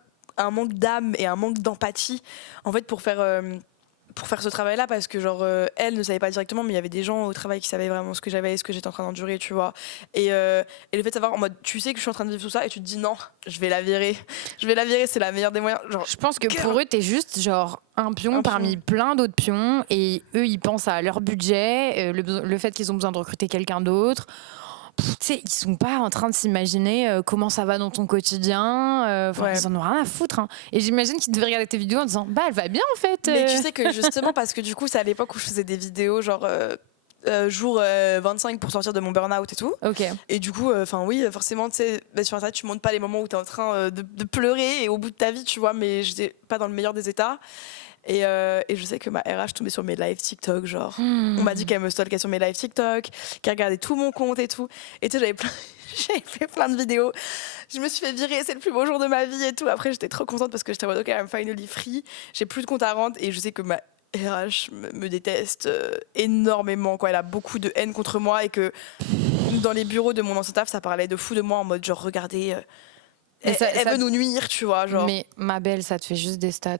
d'âme et un manque d'empathie en fait pour faire ce travail-là, parce que genre elle ne savait pas directement, mais il y avait des gens au travail qui savaient vraiment ce que j'avais et ce que j'étais en train d'endurer, tu vois. Et le fait de savoir en mode tu sais que je suis en train de vivre tout ça et tu te dis non, je vais la virer, c'est la meilleure des moyens. Genre, je pense que pour eux t'es juste genre un pion parmi plein d'autres pions et eux ils pensent à leur budget, le fait qu'ils ont besoin de recruter quelqu'un d'autre. Tu sais, ils sont pas en train de s'imaginer comment ça va dans ton quotidien. Ils en ont rien à foutre. Hein. Et j'imagine qu'ils devaient regarder tes vidéos en disant bah elle va bien en fait. Mais tu sais que justement parce que du coup c'est à l'époque où je faisais des vidéos genre jour 25 pour sortir de mon burn-out et tout. Ok. Et du coup, oui, forcément, tu sais, sur Internet, tu montres pas les moments où t'es en train de pleurer et au bout de ta vie, tu vois, mais j'étais pas dans le meilleur des états. Et je sais que ma RH tombait sur mes lives TikTok, genre. On m'a dit qu'elle me stalkait sur mes lives TikTok, qu'elle regardait tout mon compte et tout. Et tu sais, j'avais fait plein de vidéos. Je me suis fait virer, c'est le plus beau jour de ma vie et tout. Après, j'étais trop contente parce que j'étais en mode, ok, I'm finally free. J'ai plus de compte à rendre et je sais que ma RH me déteste énormément, quoi. Elle a beaucoup de haine contre moi et que dans les bureaux de mon ancien taf, ça parlait de fou de moi en mode, genre, regardez, elle veut nous nuire, tu vois, genre. Mais ma belle, ça te fait juste des stats.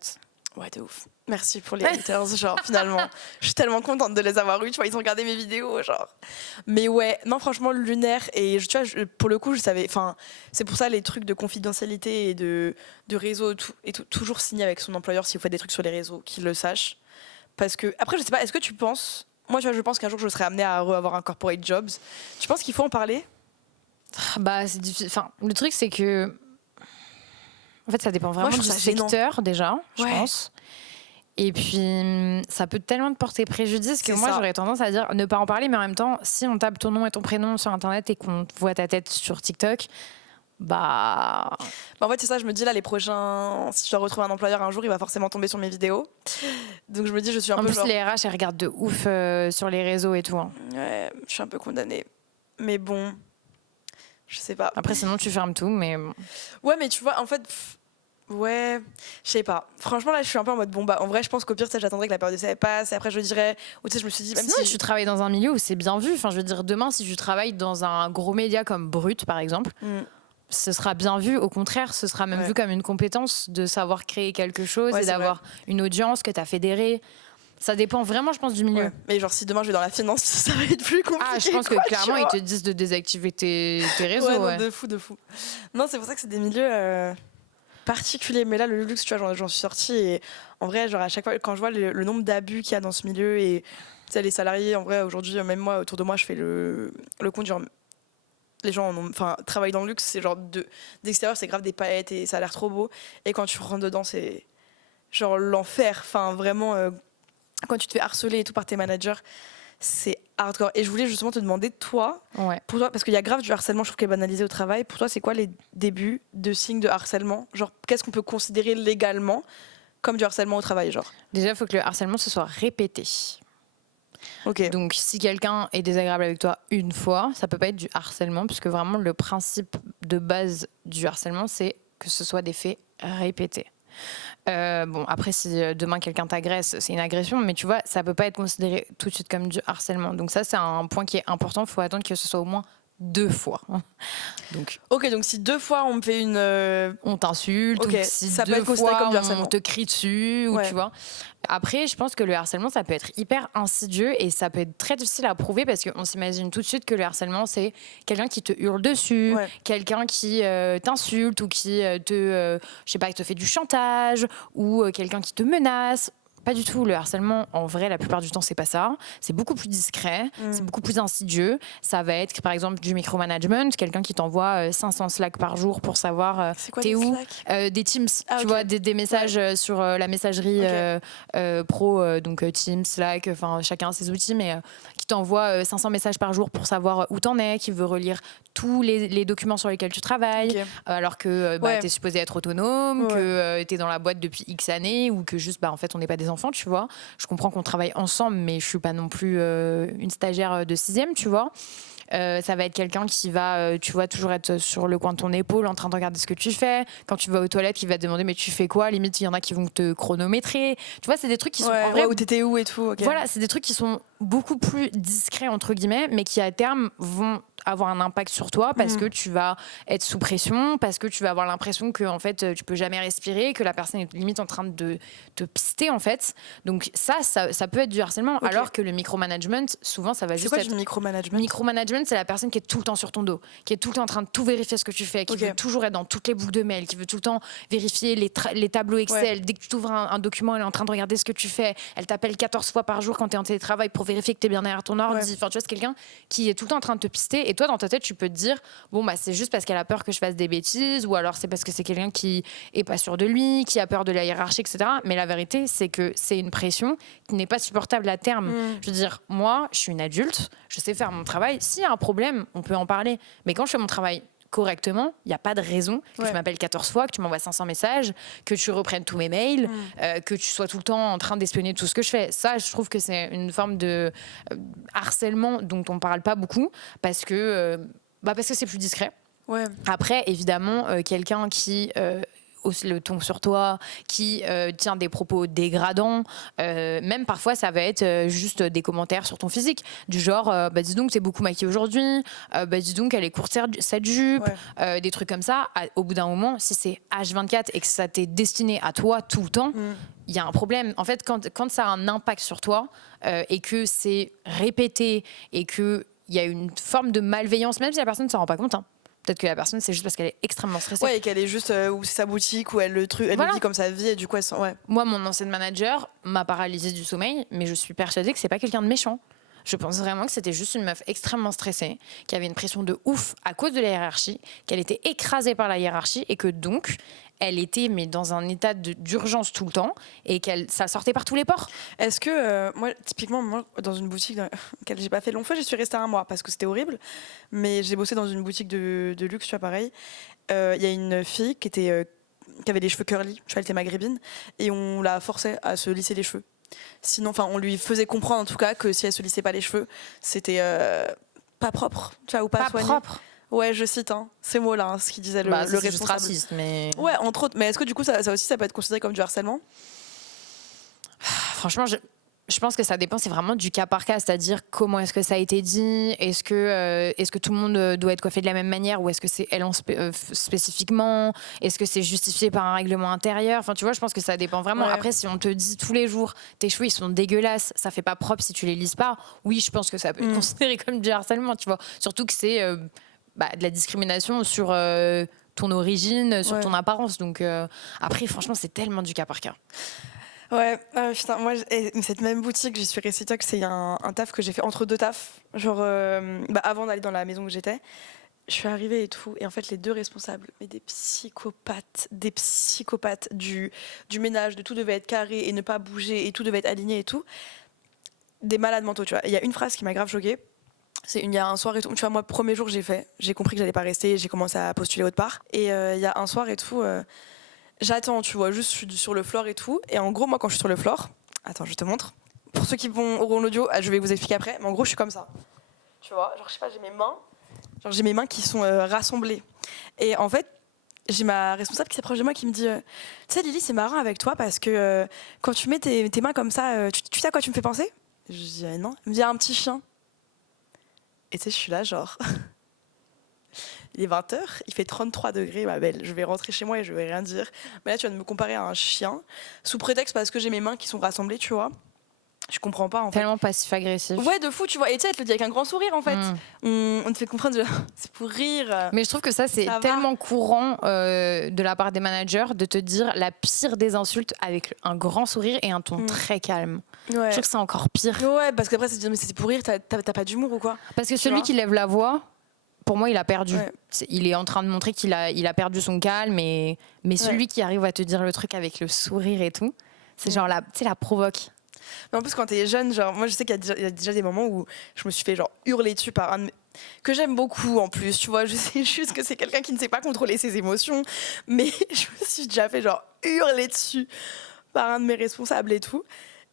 Ouais, de ouf. Merci pour les haters, genre, finalement. Je suis tellement contente de les avoir eus, tu vois, ils ont regardé mes vidéos, genre. Mais ouais, non, franchement, lunaire. Et tu vois, pour le coup, je savais, c'est pour ça les trucs de confidentialité et de réseau, et toujours signé avec son employeur si vous faites des trucs sur les réseaux, qu'il le sache. Parce que, après, je sais pas, est-ce que tu penses, moi, tu vois, je pense qu'un jour, je serai amenée à avoir un corporate jobs. Tu penses qu'il faut en parler? Bah, c'est difficile. Enfin, le truc, c'est que. En fait, ça dépend vraiment du secteur, déjà, je pense. Et puis, ça peut tellement te porter préjudice que C'est moi, ça. j'aurais tendance à dire ne pas en parler, mais en même temps, si on tape ton nom et ton prénom sur Internet et qu'on voit ta tête sur TikTok, bah... En fait, c'est ça, je me dis là, les prochains. Si je dois retrouver un employeur un jour, il va forcément tomber sur mes vidéos. Donc je me dis, je suis un En peu plus, genre. les RH, elles regardent de ouf sur les réseaux et tout. Hein. Ouais, je suis un peu condamnée. Mais bon, je sais pas. Après, sinon, tu fermes tout, mais... Ouais, mais tu vois, en fait. Ouais, je sais pas. Franchement, là, je suis un peu en mode bon, bah, en vrai, je pense qu'au pire, j'attendrai que la période d'essai passe et après, je dirais. Ou tu sais, je me suis dit, même Sinon, si. tu travailles dans un milieu où c'est bien vu. Enfin, je veux dire, demain, si tu travailles dans un gros média comme Brut, par exemple, Mm. ce sera bien vu. Au contraire, ce sera même Ouais. vu comme une compétence de savoir créer quelque chose Ouais, et c'est d'avoir une audience que tu as fédérée. Ça dépend vraiment, je pense, du milieu. Ouais. Mais genre, si demain je vais dans la finance, ça va être plus compliqué. Ah, je pense que quoi, clairement, tu ils vois. te disent de désactiver tes réseaux. Ouais, non, Ouais. de fou, de fou. Non, c'est pour ça que c'est des milieux particuliers. Mais là, le luxe, tu vois, j'en suis sortie et en vrai, genre, à chaque fois, quand je vois le nombre d'abus qu'il y a dans ce milieu et tu sais, les salariés, en vrai, aujourd'hui, même moi, autour de moi, je fais le compte, genre, les gens enfin, travaillent dans le luxe, c'est genre d'extérieur, c'est grave des paillettes et ça a l'air trop beau. Et quand tu rentres dedans, c'est genre l'enfer. Enfin, vraiment, quand tu te fais harceler et tout par tes managers, c'est hardcore. Et je voulais justement te demander, toi, Ouais. pour toi, parce qu'il y a grave du harcèlement, je trouve, qui est banalisé au travail. Pour toi, c'est quoi les débuts de signes de harcèlement? Genre, qu'est-ce qu'on peut considérer légalement comme du harcèlement au travail, genre? Déjà, il faut que le harcèlement se soit répété. Ok. Donc, si quelqu'un est désagréable avec toi une fois, ça peut pas être du harcèlement, puisque vraiment, le principe de base du harcèlement, c'est que ce soit des faits répétés. Bon, après, si demain quelqu'un t'agresse, c'est une agression, mais tu vois, ça peut pas être considéré tout de suite comme du harcèlement. Donc ça, c'est un point qui est important. Il faut attendre que ce soit au moins 2 fois. Donc, Ok, donc si 2 fois on me fait une. on t'insulte, Ok, ou si ça peut 2 être considéré fois comme du harcèlement. on te crie dessus, ou Ouais. tu vois. Après, je pense que le harcèlement, ça peut être hyper insidieux et ça peut être très difficile à prouver parce qu'on s'imagine tout de suite que le harcèlement, c'est quelqu'un qui te hurle dessus, Ouais. quelqu'un qui t'insulte ou qui je sais pas, qui te fait du chantage ou quelqu'un qui te menace. Pas du tout. Le harcèlement, en vrai, la plupart du temps, c'est pas ça. C'est beaucoup plus discret, c'est beaucoup plus insidieux. Ça va être, par exemple, du micromanagement, quelqu'un qui t'envoie 500 Slack par jour pour savoir C'est quoi t'es des où. Slack? Des Teams, Ah, tu ok. vois, des messages sur la messagerie Ok. pro, donc Teams, Slack, enfin chacun a ses outils, mais qui t'envoie 500 messages par jour pour savoir où t'en es, qui veut relire tous les documents sur lesquels tu travailles, Ok. alors que Ouais. t'es supposé être autonome, Ouais. que t'es dans la boîte depuis X années, ou que juste, en fait, on n'est pas des enfants, tu vois. Je comprends qu'on travaille ensemble, mais je suis pas non plus une stagiaire de 6e, tu vois. Ça va être quelqu'un qui va, tu vois, toujours être sur le coin de ton épaule en train de regarder ce que tu fais. Quand tu vas aux toilettes, qui va te demander mais tu fais quoi? Limite, il y en a qui vont te chronométrer. Tu vois, c'est des trucs qui sont en vrai. Où t'étais où et tout. Ok. Voilà, c'est des trucs qui sont beaucoup plus discrets entre guillemets, mais qui à terme vont avoir un impact sur toi parce que tu vas être sous pression, parce que tu vas avoir l'impression que en fait tu peux jamais respirer, que la personne est limite en train de te pister en fait. Donc ça peut être du harcèlement, Ok. alors que le micromanagement, souvent ça va C'est juste quoi être du micromanagement? Micromanagement, c'est la personne qui est tout le temps sur ton dos, qui est tout le temps en train de tout vérifier ce que tu fais, qui Ok. veut toujours être dans toutes les boucles de mail, qui veut tout le temps vérifier les tableaux Excel. Dès que tu ouvres un document, elle est en train de regarder ce que tu fais. Elle t'appelle 14 fois par jour quand tu es en télétravail pour vérifier que tu es bien derrière ton ordi. Ouais. Enfin, tu vois, c'est quelqu'un qui est tout le temps en train de te pister. Et toi, dans ta tête, tu peux te dire, bon, c'est juste parce qu'elle a peur que je fasse des bêtises, ou alors c'est parce que c'est quelqu'un qui est pas sûr de lui, qui a peur de la hiérarchie, etc. Mais la vérité, c'est que c'est une pression qui n'est pas supportable à terme. Je veux dire, moi, je suis une adulte, je sais faire mon travail. S'il y a un problème, on peut en parler. Mais quand je fais mon travail correctement, il n'y a pas de raison que tu m'appelles 14 fois, que tu m'envoies 500 messages, que tu reprennes tous mes mails, que tu sois tout le temps en train d'espionner tout ce que je fais. Ça, je trouve que c'est une forme de harcèlement dont on ne parle pas beaucoup parce que c'est plus discret. Ouais. Après, évidemment, quelqu'un qui hausse le ton sur toi, qui tient des propos dégradants, même parfois ça va être juste des commentaires sur ton physique, du genre dis donc t'es beaucoup maquillée aujourd'hui, dis donc elle est courte cette jupe, des trucs comme ça. Au bout d'un moment, si c'est H24 et que ça t'est destiné à toi tout le temps, il y a un problème. En fait, quand ça a un impact sur toi et que c'est répété et qu'il y a une forme de malveillance, même si la personne ne s'en rend pas compte, hein. Peut-être que la personne, c'est juste parce qu'elle est extrêmement stressée. Ouais, et qu'elle est juste où c'est sa boutique, où elle le vit comme sa vie, et du coup, elle sent. Ouais. Moi, mon ancienne manager m'a paralysée du sommeil, mais je suis persuadée que c'est pas quelqu'un de méchant. Je pense vraiment que c'était juste une meuf extrêmement stressée, qui avait une pression de ouf à cause de la hiérarchie, qu'elle était écrasée par la hiérarchie et que donc elle était mais dans un état d'urgence tout le temps et ça sortait par tous les pores. Est-ce que, moi, typiquement, moi, dans une boutique dans laquelle j'ai pas fait long feu, j'y suis restée un mois parce que c'était horrible. Mais j'ai bossé dans une boutique de luxe, tu vois, pareil. Il y a une fille qui avait les cheveux curly, tu vois, elle était maghrébine, et on la forçait à se lisser les cheveux. Sinon, enfin, on lui faisait comprendre en tout cas que si elle se lissait pas les cheveux, c'était pas propre, tu vois, ou pas soigné. Propre. Ouais, je cite ces mots-là, hein, ce qu'il disait le C'est juste responsable. raciste, mais Ouais, entre autres. Mais est-ce que du coup, ça aussi, ça peut être considéré comme du harcèlement? franchement, je pense que ça dépend, c'est vraiment du cas par cas, c'est-à-dire comment est-ce que ça a été dit, est-ce que tout le monde doit être coiffé de la même manière ou est-ce que c'est elle spécifiquement, est-ce que c'est justifié par un règlement intérieur, enfin tu vois, je pense que ça dépend vraiment. Ouais. Après, si on te dit tous les jours tes cheveux ils sont dégueulasses, ça fait pas propre si tu les lises pas, oui, je pense que ça peut être considéré comme du harcèlement, tu vois, surtout que c'est de la discrimination sur ton origine, sur ton apparence, donc après franchement c'est tellement du cas par cas. Ouais, putain, moi, cette même boutique, j'y suis restée, que c'est un taf que j'ai fait entre deux tafs. Genre, avant d'aller dans la maison où j'étais, je suis arrivée et tout. Et en fait, les deux responsables, mais des psychopathes du ménage, de tout devait être carré et ne pas bouger et tout devait être aligné et tout. Des malades mentaux, tu vois. Il y a une phrase qui m'a grave choquée. Il y a un soir et tout, tu vois, moi, premier jour, j'ai compris que j'allais pas rester, j'ai commencé à postuler autre part. Et il y a un soir et tout. J'attends, tu vois, juste je suis sur le floor et tout. Et en gros, moi, quand je suis sur le floor, attends, je te montre. Pour ceux qui auront l'audio, je vais vous expliquer après. Mais en gros, je suis comme ça. Tu vois, genre, je sais pas, j'ai mes mains qui sont rassemblées. Et en fait, j'ai ma responsable qui s'approche de moi qui me dit tu sais, Lily, c'est marrant avec toi parce que quand tu mets tes mains comme ça, tu sais à quoi tu me fais penser? Je dis non. Elle me dit à un petit chien. Et tu sais, je suis là, genre. Il est 20h, il fait 33 degrés, ma belle. Je vais rentrer chez moi et je vais rien dire. Mais là, tu viens de me comparer à un chien, sous prétexte parce que j'ai mes mains qui sont rassemblées, tu vois. Je comprends pas, en fait. Tellement passif-agressif. Ouais, de fou, tu vois. Et tu sais, elle te le dit avec un grand sourire, en fait. On te fait comprendre, c'est pour rire. Mais je trouve que ça, c'est tellement courant de la part des managers de te dire la pire des insultes avec un grand sourire et un ton très calme. Ouais. Je trouve que c'est encore pire. Ouais, parce qu'après, c'est de dire, mais c'est pour rire, t'as pas d'humour ou quoi? Parce que celui qui lève la voix, pour moi, il a perdu. Ouais. Il est en train de montrer qu'il a perdu son calme, mais celui qui arrive à te dire le truc avec le sourire et tout, c'est genre la provoque. Mais en plus, quand t'es jeune, genre, moi, je sais qu'il y a déjà des moments où je me suis fait genre hurler dessus par que j'aime beaucoup en plus, tu vois. Je sais juste que c'est quelqu'un qui ne sait pas contrôler ses émotions, mais je me suis déjà fait genre hurler dessus par un de mes responsables et tout.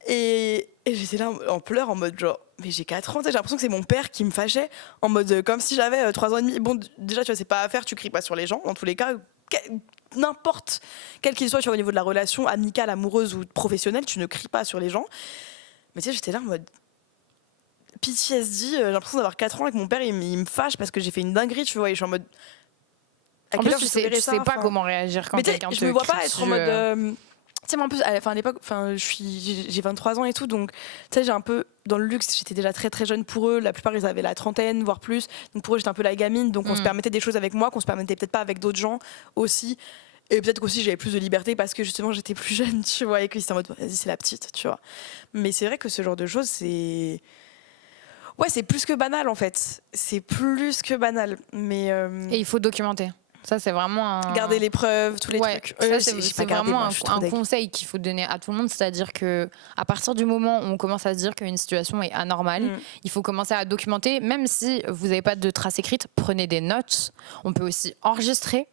Et j'étais là en pleurs, en mode genre, mais j'ai 4 ans, j'ai l'impression que c'est mon père qui me fâchait, en mode comme si j'avais 3 ans et demi. Bon, déjà, tu vois, c'est pas à faire, tu cries pas sur les gens, dans tous les cas. N'importe quel qu'il soit, tu vois, au niveau de la relation amicale, amoureuse ou professionnelle, tu ne cries pas sur les gens. Mais tu sais, j'étais là en mode PTSD, j'ai l'impression d'avoir 4 ans et que mon père il me fâche parce que j'ai fait une dinguerie, tu vois, et je suis en mode. En plus, tu sais pas comment réagir quand quelqu'un te crie dessus. Je me vois pas être en mode. Tu sais, moi, en plus, à l'époque, j'ai 23 ans et tout, donc, tu sais, j'ai un peu, dans le luxe, j'étais déjà très très jeune pour eux. La plupart, ils avaient la trentaine, voire plus. Donc, pour eux, j'étais un peu la gamine. Donc, on se permettait des choses avec moi qu'on se permettait peut-être pas avec d'autres gens aussi. Et peut-être qu'aussi, j'avais plus de liberté parce que justement, j'étais plus jeune, tu vois, et qu'ils étaient en mode, vas-y, c'est la petite, tu vois. Mais c'est vrai que ce genre de choses, c'est. Ouais, c'est plus que banal, en fait. C'est plus que banal. Mais. Et il faut documenter. Ça, c'est vraiment garder les preuves, tous les trucs. Ça, c'est vraiment un conseil qu'il faut donner à tout le monde. C'est-à-dire qu'à partir du moment où on commence à se dire qu'une situation est anormale, il faut commencer à documenter. Même si vous n'avez pas de traces écrites, prenez des notes. On peut aussi enregistrer.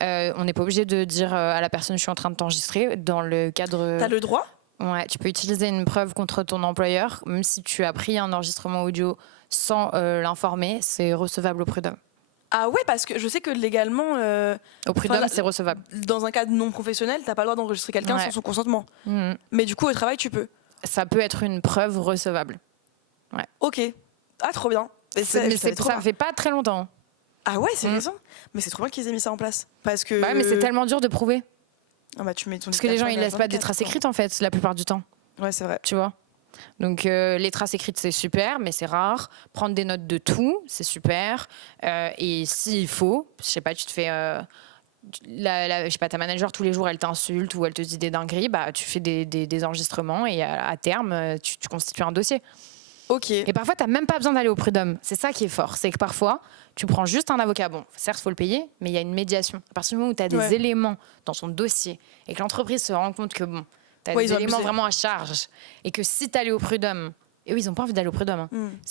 On n'est pas obligé de dire à la personne « je suis en train de t'enregistrer » dans le cadre... T'as le droit ? Ouais, tu peux utiliser une preuve contre ton employeur. Même si tu as pris un enregistrement audio sans l'informer, c'est recevable au prud'homme. Ah ouais, parce que je sais que légalement... au prud'homme, c'est recevable. Dans un cadre non professionnel, t'as pas le droit d'enregistrer quelqu'un sans son consentement. Mais du coup, au travail, tu peux. Ça peut être une preuve recevable. Ouais. Ok. Ah, trop bien. Ça fait pas très longtemps. Ah ouais, c'est récent. Mais c'est trop bien qu'ils aient mis ça en place. Parce que... Bah ouais, mais c'est tellement dur de prouver. Ah bah, tu mets ton Parce que les gens, ils laissent pas des traces écrites, en fait, la plupart du temps. Ouais, c'est vrai. Tu vois. Donc les traces écrites c'est super mais c'est rare. Prendre des notes de tout c'est super et s'il faut, je sais pas, tu te fais je sais pas, ta manager tous les jours elle t'insulte ou elle te dit des dingueries, bah tu fais des enregistrements et à terme tu constitues un dossier. Ok. Et parfois, tu n'as même pas besoin d'aller au prud'homme. C'est ça qui est fort. C'est que parfois, tu prends juste un avocat. Bon, certes, il faut le payer, mais il y a une médiation. À partir du moment où tu as des éléments dans son dossier et que l'entreprise se rend compte que bon, tu as des éléments vraiment à charge et que si tu allais au prud'homme, et eux, ils n'ont pas envie d'aller au prud'homme.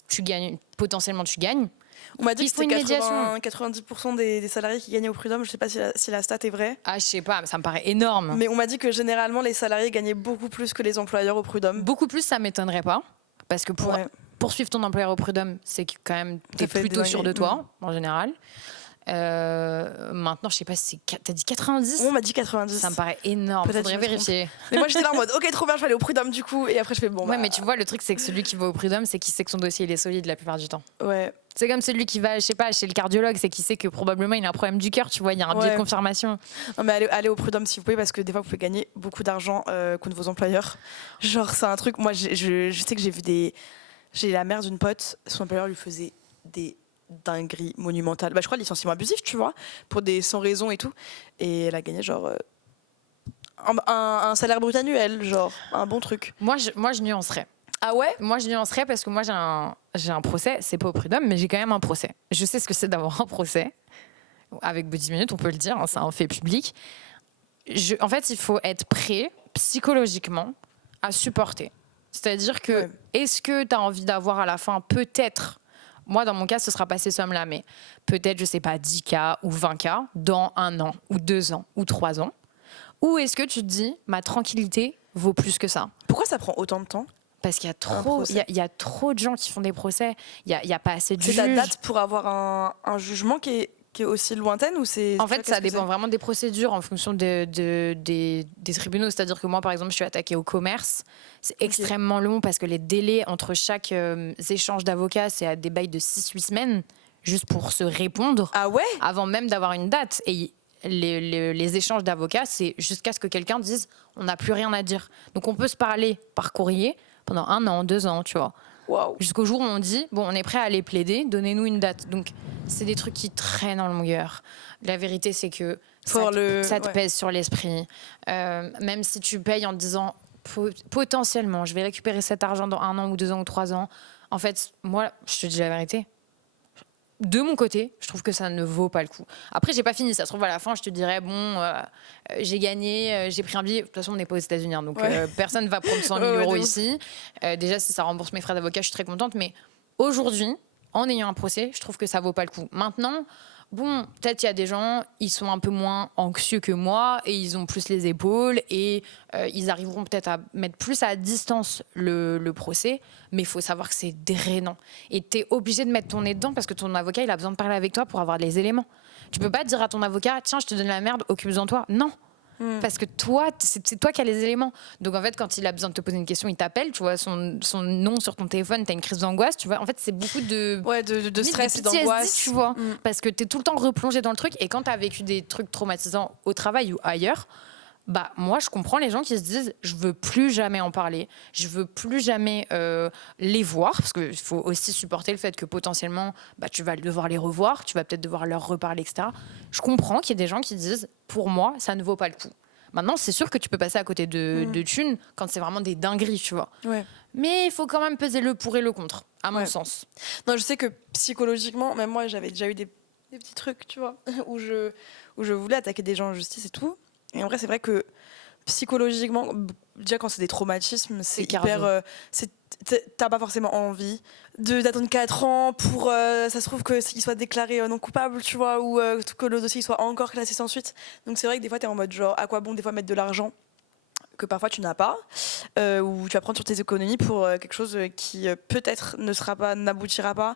Tu gagnes, potentiellement, tu gagnes. On m'a dit que c'était 90% des salariés qui gagnaient au prud'homme. Je sais pas si la stat est vraie. Ah, je sais pas, mais ça me paraît énorme. Mais on m'a dit que généralement, les salariés gagnaient beaucoup plus que les employeurs au prud'homme. Beaucoup plus, ça m'étonnerait pas. Parce que pour poursuivre ton employeur au prud'homme, c'est que quand même, t'es plutôt sûr de toi, en général. Maintenant, je sais pas si t'as dit 90. On m'a dit 90. Ça me paraît énorme. Faudrait vérifier. Mais moi, j'étais là en mode, ok, trop bien, je vais aller au prud'homme du coup. Et après, je fais bon. Ouais, mais tu vois, le truc, c'est que celui qui va au prud'homme, c'est qu'il sait que son dossier il est solide la plupart du temps. Ouais. C'est comme celui qui va, je sais pas, chez le cardiologue, c'est qu'il sait que probablement il a un problème du cœur, tu vois, il y a un biais de confirmation. Non, mais allez au prud'homme si vous pouvez, parce que des fois, vous pouvez gagner beaucoup d'argent contre vos employeurs. Genre, c'est un truc. Moi, je sais que j'ai vu des. J'ai la mère d'une pote, son employeur lui faisait des dingueries monumentales. Bah, je crois licenciement abusif, tu vois, pour des sans raison et tout. Et elle a gagné genre un salaire brut annuel, genre un bon truc. Moi, je nuancerais. Ah ouais? Moi, je nuancerais parce que moi, j'ai un procès. C'est pas au prud'homme, mais j'ai quand même un procès. Je sais ce que c'est d'avoir un procès. Avec Body Minute, on peut le dire, hein, c'est un fait public. En fait, il faut être prêt psychologiquement à supporter. C'est-à-dire que, est-ce que tu as envie d'avoir à la fin, peut-être, moi dans mon cas, ce sera pas ces sommes-là, mais peut-être, je sais pas, 10K ou 20K dans 1 an ou 2 ans ou 3 ans. Ou est-ce que tu te dis, ma tranquillité vaut plus que ça? Pourquoi ça prend autant de temps? Parce qu'il y a trop de gens qui font des procès. Il y a pas assez de juges. C'est la date pour avoir un jugement qui est aussi lointaine ou c'est... En fait, ça dépend vraiment des procédures en fonction des tribunaux. C'est-à-dire que moi, par exemple, je suis attaquée au commerce. C'est extrêmement long parce que les délais entre chaque échange d'avocats, c'est à des bails de 6-8 semaines, juste pour se répondre. Ah ouais? Avant même d'avoir une date. Et les échanges d'avocats, c'est jusqu'à ce que quelqu'un dise on n'a plus rien à dire. Donc on peut se parler par courrier pendant 1 an, 2 ans, tu vois. Wow. Jusqu'au jour où on dit bon, on est prêt à aller plaider, donnez-nous une date. Donc c'est des trucs qui traînent en longueur. La vérité, c'est que ça te pèse sur l'esprit. Même si tu payes en te disant potentiellement, je vais récupérer cet argent dans 1 an ou 2 ans ou 3 ans. En fait, moi, je te dis la vérité. De mon côté, je trouve que ça ne vaut pas le coup. Après, j'ai pas fini. Ça se trouve, à la fin, je te dirais bon, j'ai gagné, j'ai pris un billet. De toute façon, on n'est pas aux États-Unis, hein, donc personne ne va prendre 100 000 euros ici. Déjà, si ça rembourse mes frais d'avocat, je suis très contente. Mais aujourd'hui, en ayant un procès, je trouve que ça vaut pas le coup. Maintenant, bon, peut-être il y a des gens, ils sont un peu moins anxieux que moi et ils ont plus les épaules et ils arriveront peut-être à mettre plus à distance le procès, mais il faut savoir que c'est drainant. Et tu es obligé de mettre ton nez dedans parce que ton avocat, il a besoin de parler avec toi pour avoir les éléments. Tu peux pas dire à ton avocat, tiens, je te donne la merde, occupe-en toi. Non. Parce que toi, c'est toi qui as les éléments. Donc en fait, quand il a besoin de te poser une question, il t'appelle, tu vois son nom sur ton téléphone, t'as une crise d'angoisse, tu vois. En fait, c'est beaucoup de stress et PTSD, d'angoisse, tu vois. Parce que t'es tout le temps replongé dans le truc. Et quand t'as vécu des trucs traumatisants au travail ou ailleurs, bah moi, je comprends les gens qui se disent, je veux plus jamais en parler, je veux plus jamais les voir, parce qu'il faut aussi supporter le fait que potentiellement, bah, tu vas devoir les revoir, tu vas peut-être devoir leur reparler, etc. Je comprends qu'il y ait des gens qui disent, pour moi, ça ne vaut pas le coup. Maintenant, c'est sûr que tu peux passer à côté de thunes quand c'est vraiment des dingueries, tu vois. Ouais. Mais il faut quand même peser le pour et le contre, à mon sens. Non, je sais que psychologiquement, même moi, j'avais déjà eu des petits trucs, tu vois, où je voulais attaquer des gens en justice et tout. Et en vrai, c'est vrai que psychologiquement, déjà quand c'est des traumatismes, c'est hyper... t'as pas forcément envie d'attendre 4 ans pour... ça se trouve qu'il soit déclaré non coupable, tu vois, ou que le dossier soit encore classé sans suite. Donc c'est vrai que des fois, t'es en mode genre, à quoi bon des fois mettre de l'argent que parfois tu n'as pas, ou tu vas prendre sur tes économies pour quelque chose qui peut-être n'aboutira pas.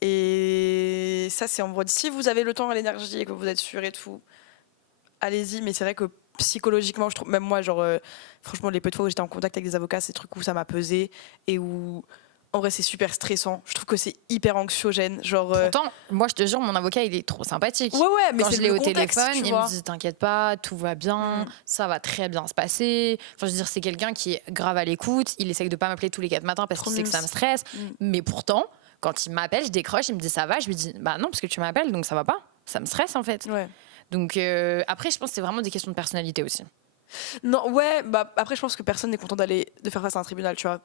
Et ça, c'est en mode, si vous avez le temps et l'énergie et que vous êtes sûr et tout, allez-y. Mais c'est vrai que psychologiquement, je trouve, même moi, genre, franchement, les peu de fois où j'étais en contact avec des avocats, c'est des trucs où ça m'a pesé et où, en vrai, c'est super stressant. Je trouve que c'est hyper anxiogène. Genre, pourtant, moi, je te jure, mon avocat, il est trop sympathique. Ouais, mais quand c'est je l'ai au contexte, téléphone, il vois. me dit t'inquiète pas, tout va bien, ça va très bien se passer. Enfin, je veux dire, c'est quelqu'un qui est grave à l'écoute. Il essaye de pas m'appeler tous les 4 matins parce qu'il sait que ça me stresse. Mais pourtant, quand il m'appelle, je décroche, il me dit ça va. Je lui dis bah non, parce que tu m'appelles, donc ça va pas. Ça me stresse en fait. Ouais. Donc après, je pense que c'est vraiment des questions de personnalité aussi. Non, ouais, bah après je pense que personne n'est content de faire face à un tribunal, tu vois.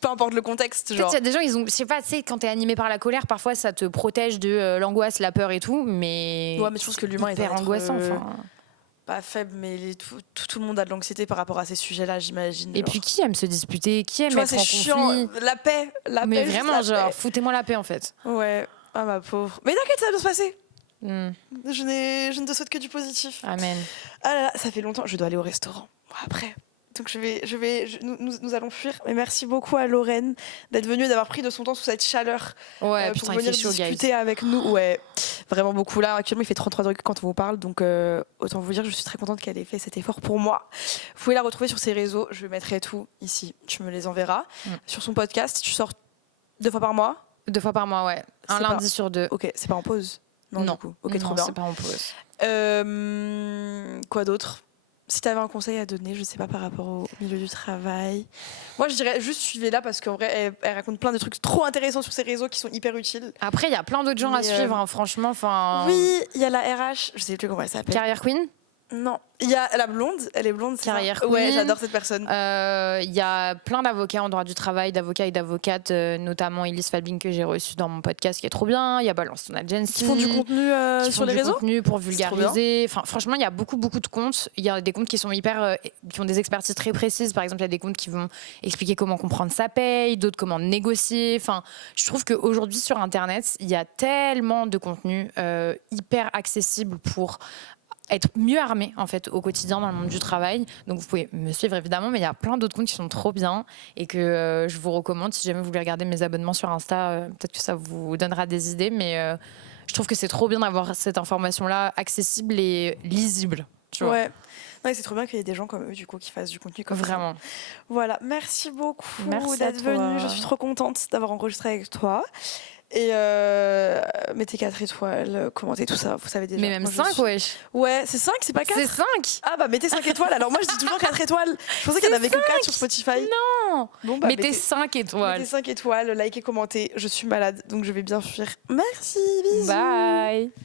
Peu importe le contexte, Peut-être genre. il y a des gens, ils ont, je sais pas, tu sais, quand t'es animé par la colère, parfois ça te protège de l'angoisse, la peur et tout, mais. Ouais, mais je pense que l'humain est hyper angoissant. Enfin. Pas faible, mais tout le monde a de l'anxiété par rapport à ces sujets-là, j'imagine. Et genre. puis qui aime se disputer, qui aime Tu vois, être c'est en chiant. conflit. La paix, Mais juste vraiment, la genre, paix. foutez-moi la paix en fait. Ouais, ah ma pauvre. Mais t'inquiète, ça va bien se passer. Hmm. Je ne te souhaite que du positif. Amen. Ah là là, ça fait longtemps, je dois aller au restaurant. Après. Donc nous allons fuir. Mais merci beaucoup à Lorraine d'être venue et d'avoir pris de son temps sous cette chaleur Ouais, pour putain, il venir fait chaud, guys. discuter avec nous. Ouais, vraiment beaucoup. Là, actuellement, il fait 33 degrés quand on vous parle. Donc, autant vous dire que je suis très contente qu'elle ait fait cet effort pour moi. Vous pouvez la retrouver sur ses réseaux. Je mettrai tout ici. Tu me les enverras. Sur son podcast, tu sors 2 fois par mois. 2 fois par mois, ouais. Un C'est lundi sur 2. Ok, c'est pas en pause. Non. Du coup. Ok, non, trop bien. c'est pas en pause. Quoi d'autre? Si tu avais un conseil à donner, je sais pas, par rapport au milieu du travail. Moi, je dirais juste suivez-la parce qu'en vrai, elle raconte plein de trucs trop intéressants sur ses réseaux qui sont hyper utiles. Après, il y a plein d'autres gens à suivre, hein, franchement. Oui, il y a la RH, je sais plus comment elle s'appelle. Carrière Queen. Non, il y a la blonde, elle est blonde. Carrière Ouais, Queen. j'adore cette personne. Il y a plein d'avocats en droit du travail, d'avocats et d'avocates, notamment Elise Falbing que j'ai reçue dans mon podcast qui est trop bien. Il y a Balance ton Agency. Qui font du contenu sur les réseaux. Contenu pour vulgariser. Enfin, franchement, il y a beaucoup de comptes. Il y a des comptes qui sont qui ont des expertises très précises. Par exemple, il y a des comptes qui vont expliquer comment comprendre sa paye, d'autres comment négocier. Enfin, je trouve qu'aujourd'hui sur Internet, il y a tellement de contenu hyper accessible pour être mieux armé en fait au quotidien dans le monde du travail. Donc vous pouvez me suivre évidemment, mais il y a plein d'autres comptes qui sont trop bien et que je vous recommande si jamais vous voulez regarder mes abonnements sur Insta. Peut-être que ça vous donnera des idées, mais je trouve que c'est trop bien d'avoir cette information-là accessible et lisible. Tu vois. Ouais. Ouais, c'est trop bien qu'il y ait des gens comme eux du coup qui fassent du contenu comme Vraiment. ça. Voilà, merci beaucoup à d'être toi. venue. Je suis trop contente d'avoir enregistré avec toi. Et mettez 4 étoiles, commentez tout ça, vous savez déjà. Mais même moi, 5, wesh. Ouais, c'est 5, c'est pas 4. C'est 5. Ah bah mettez 5 étoiles. Alors moi je dis toujours 4 étoiles. Je pensais qu'il y en avait que 4 sur Spotify. Non. Bon, bah, mettez 5 étoiles. Mettez 5 étoiles, likez, commentez. Je suis malade, donc je vais bien fuir. Merci, bisous. Bye.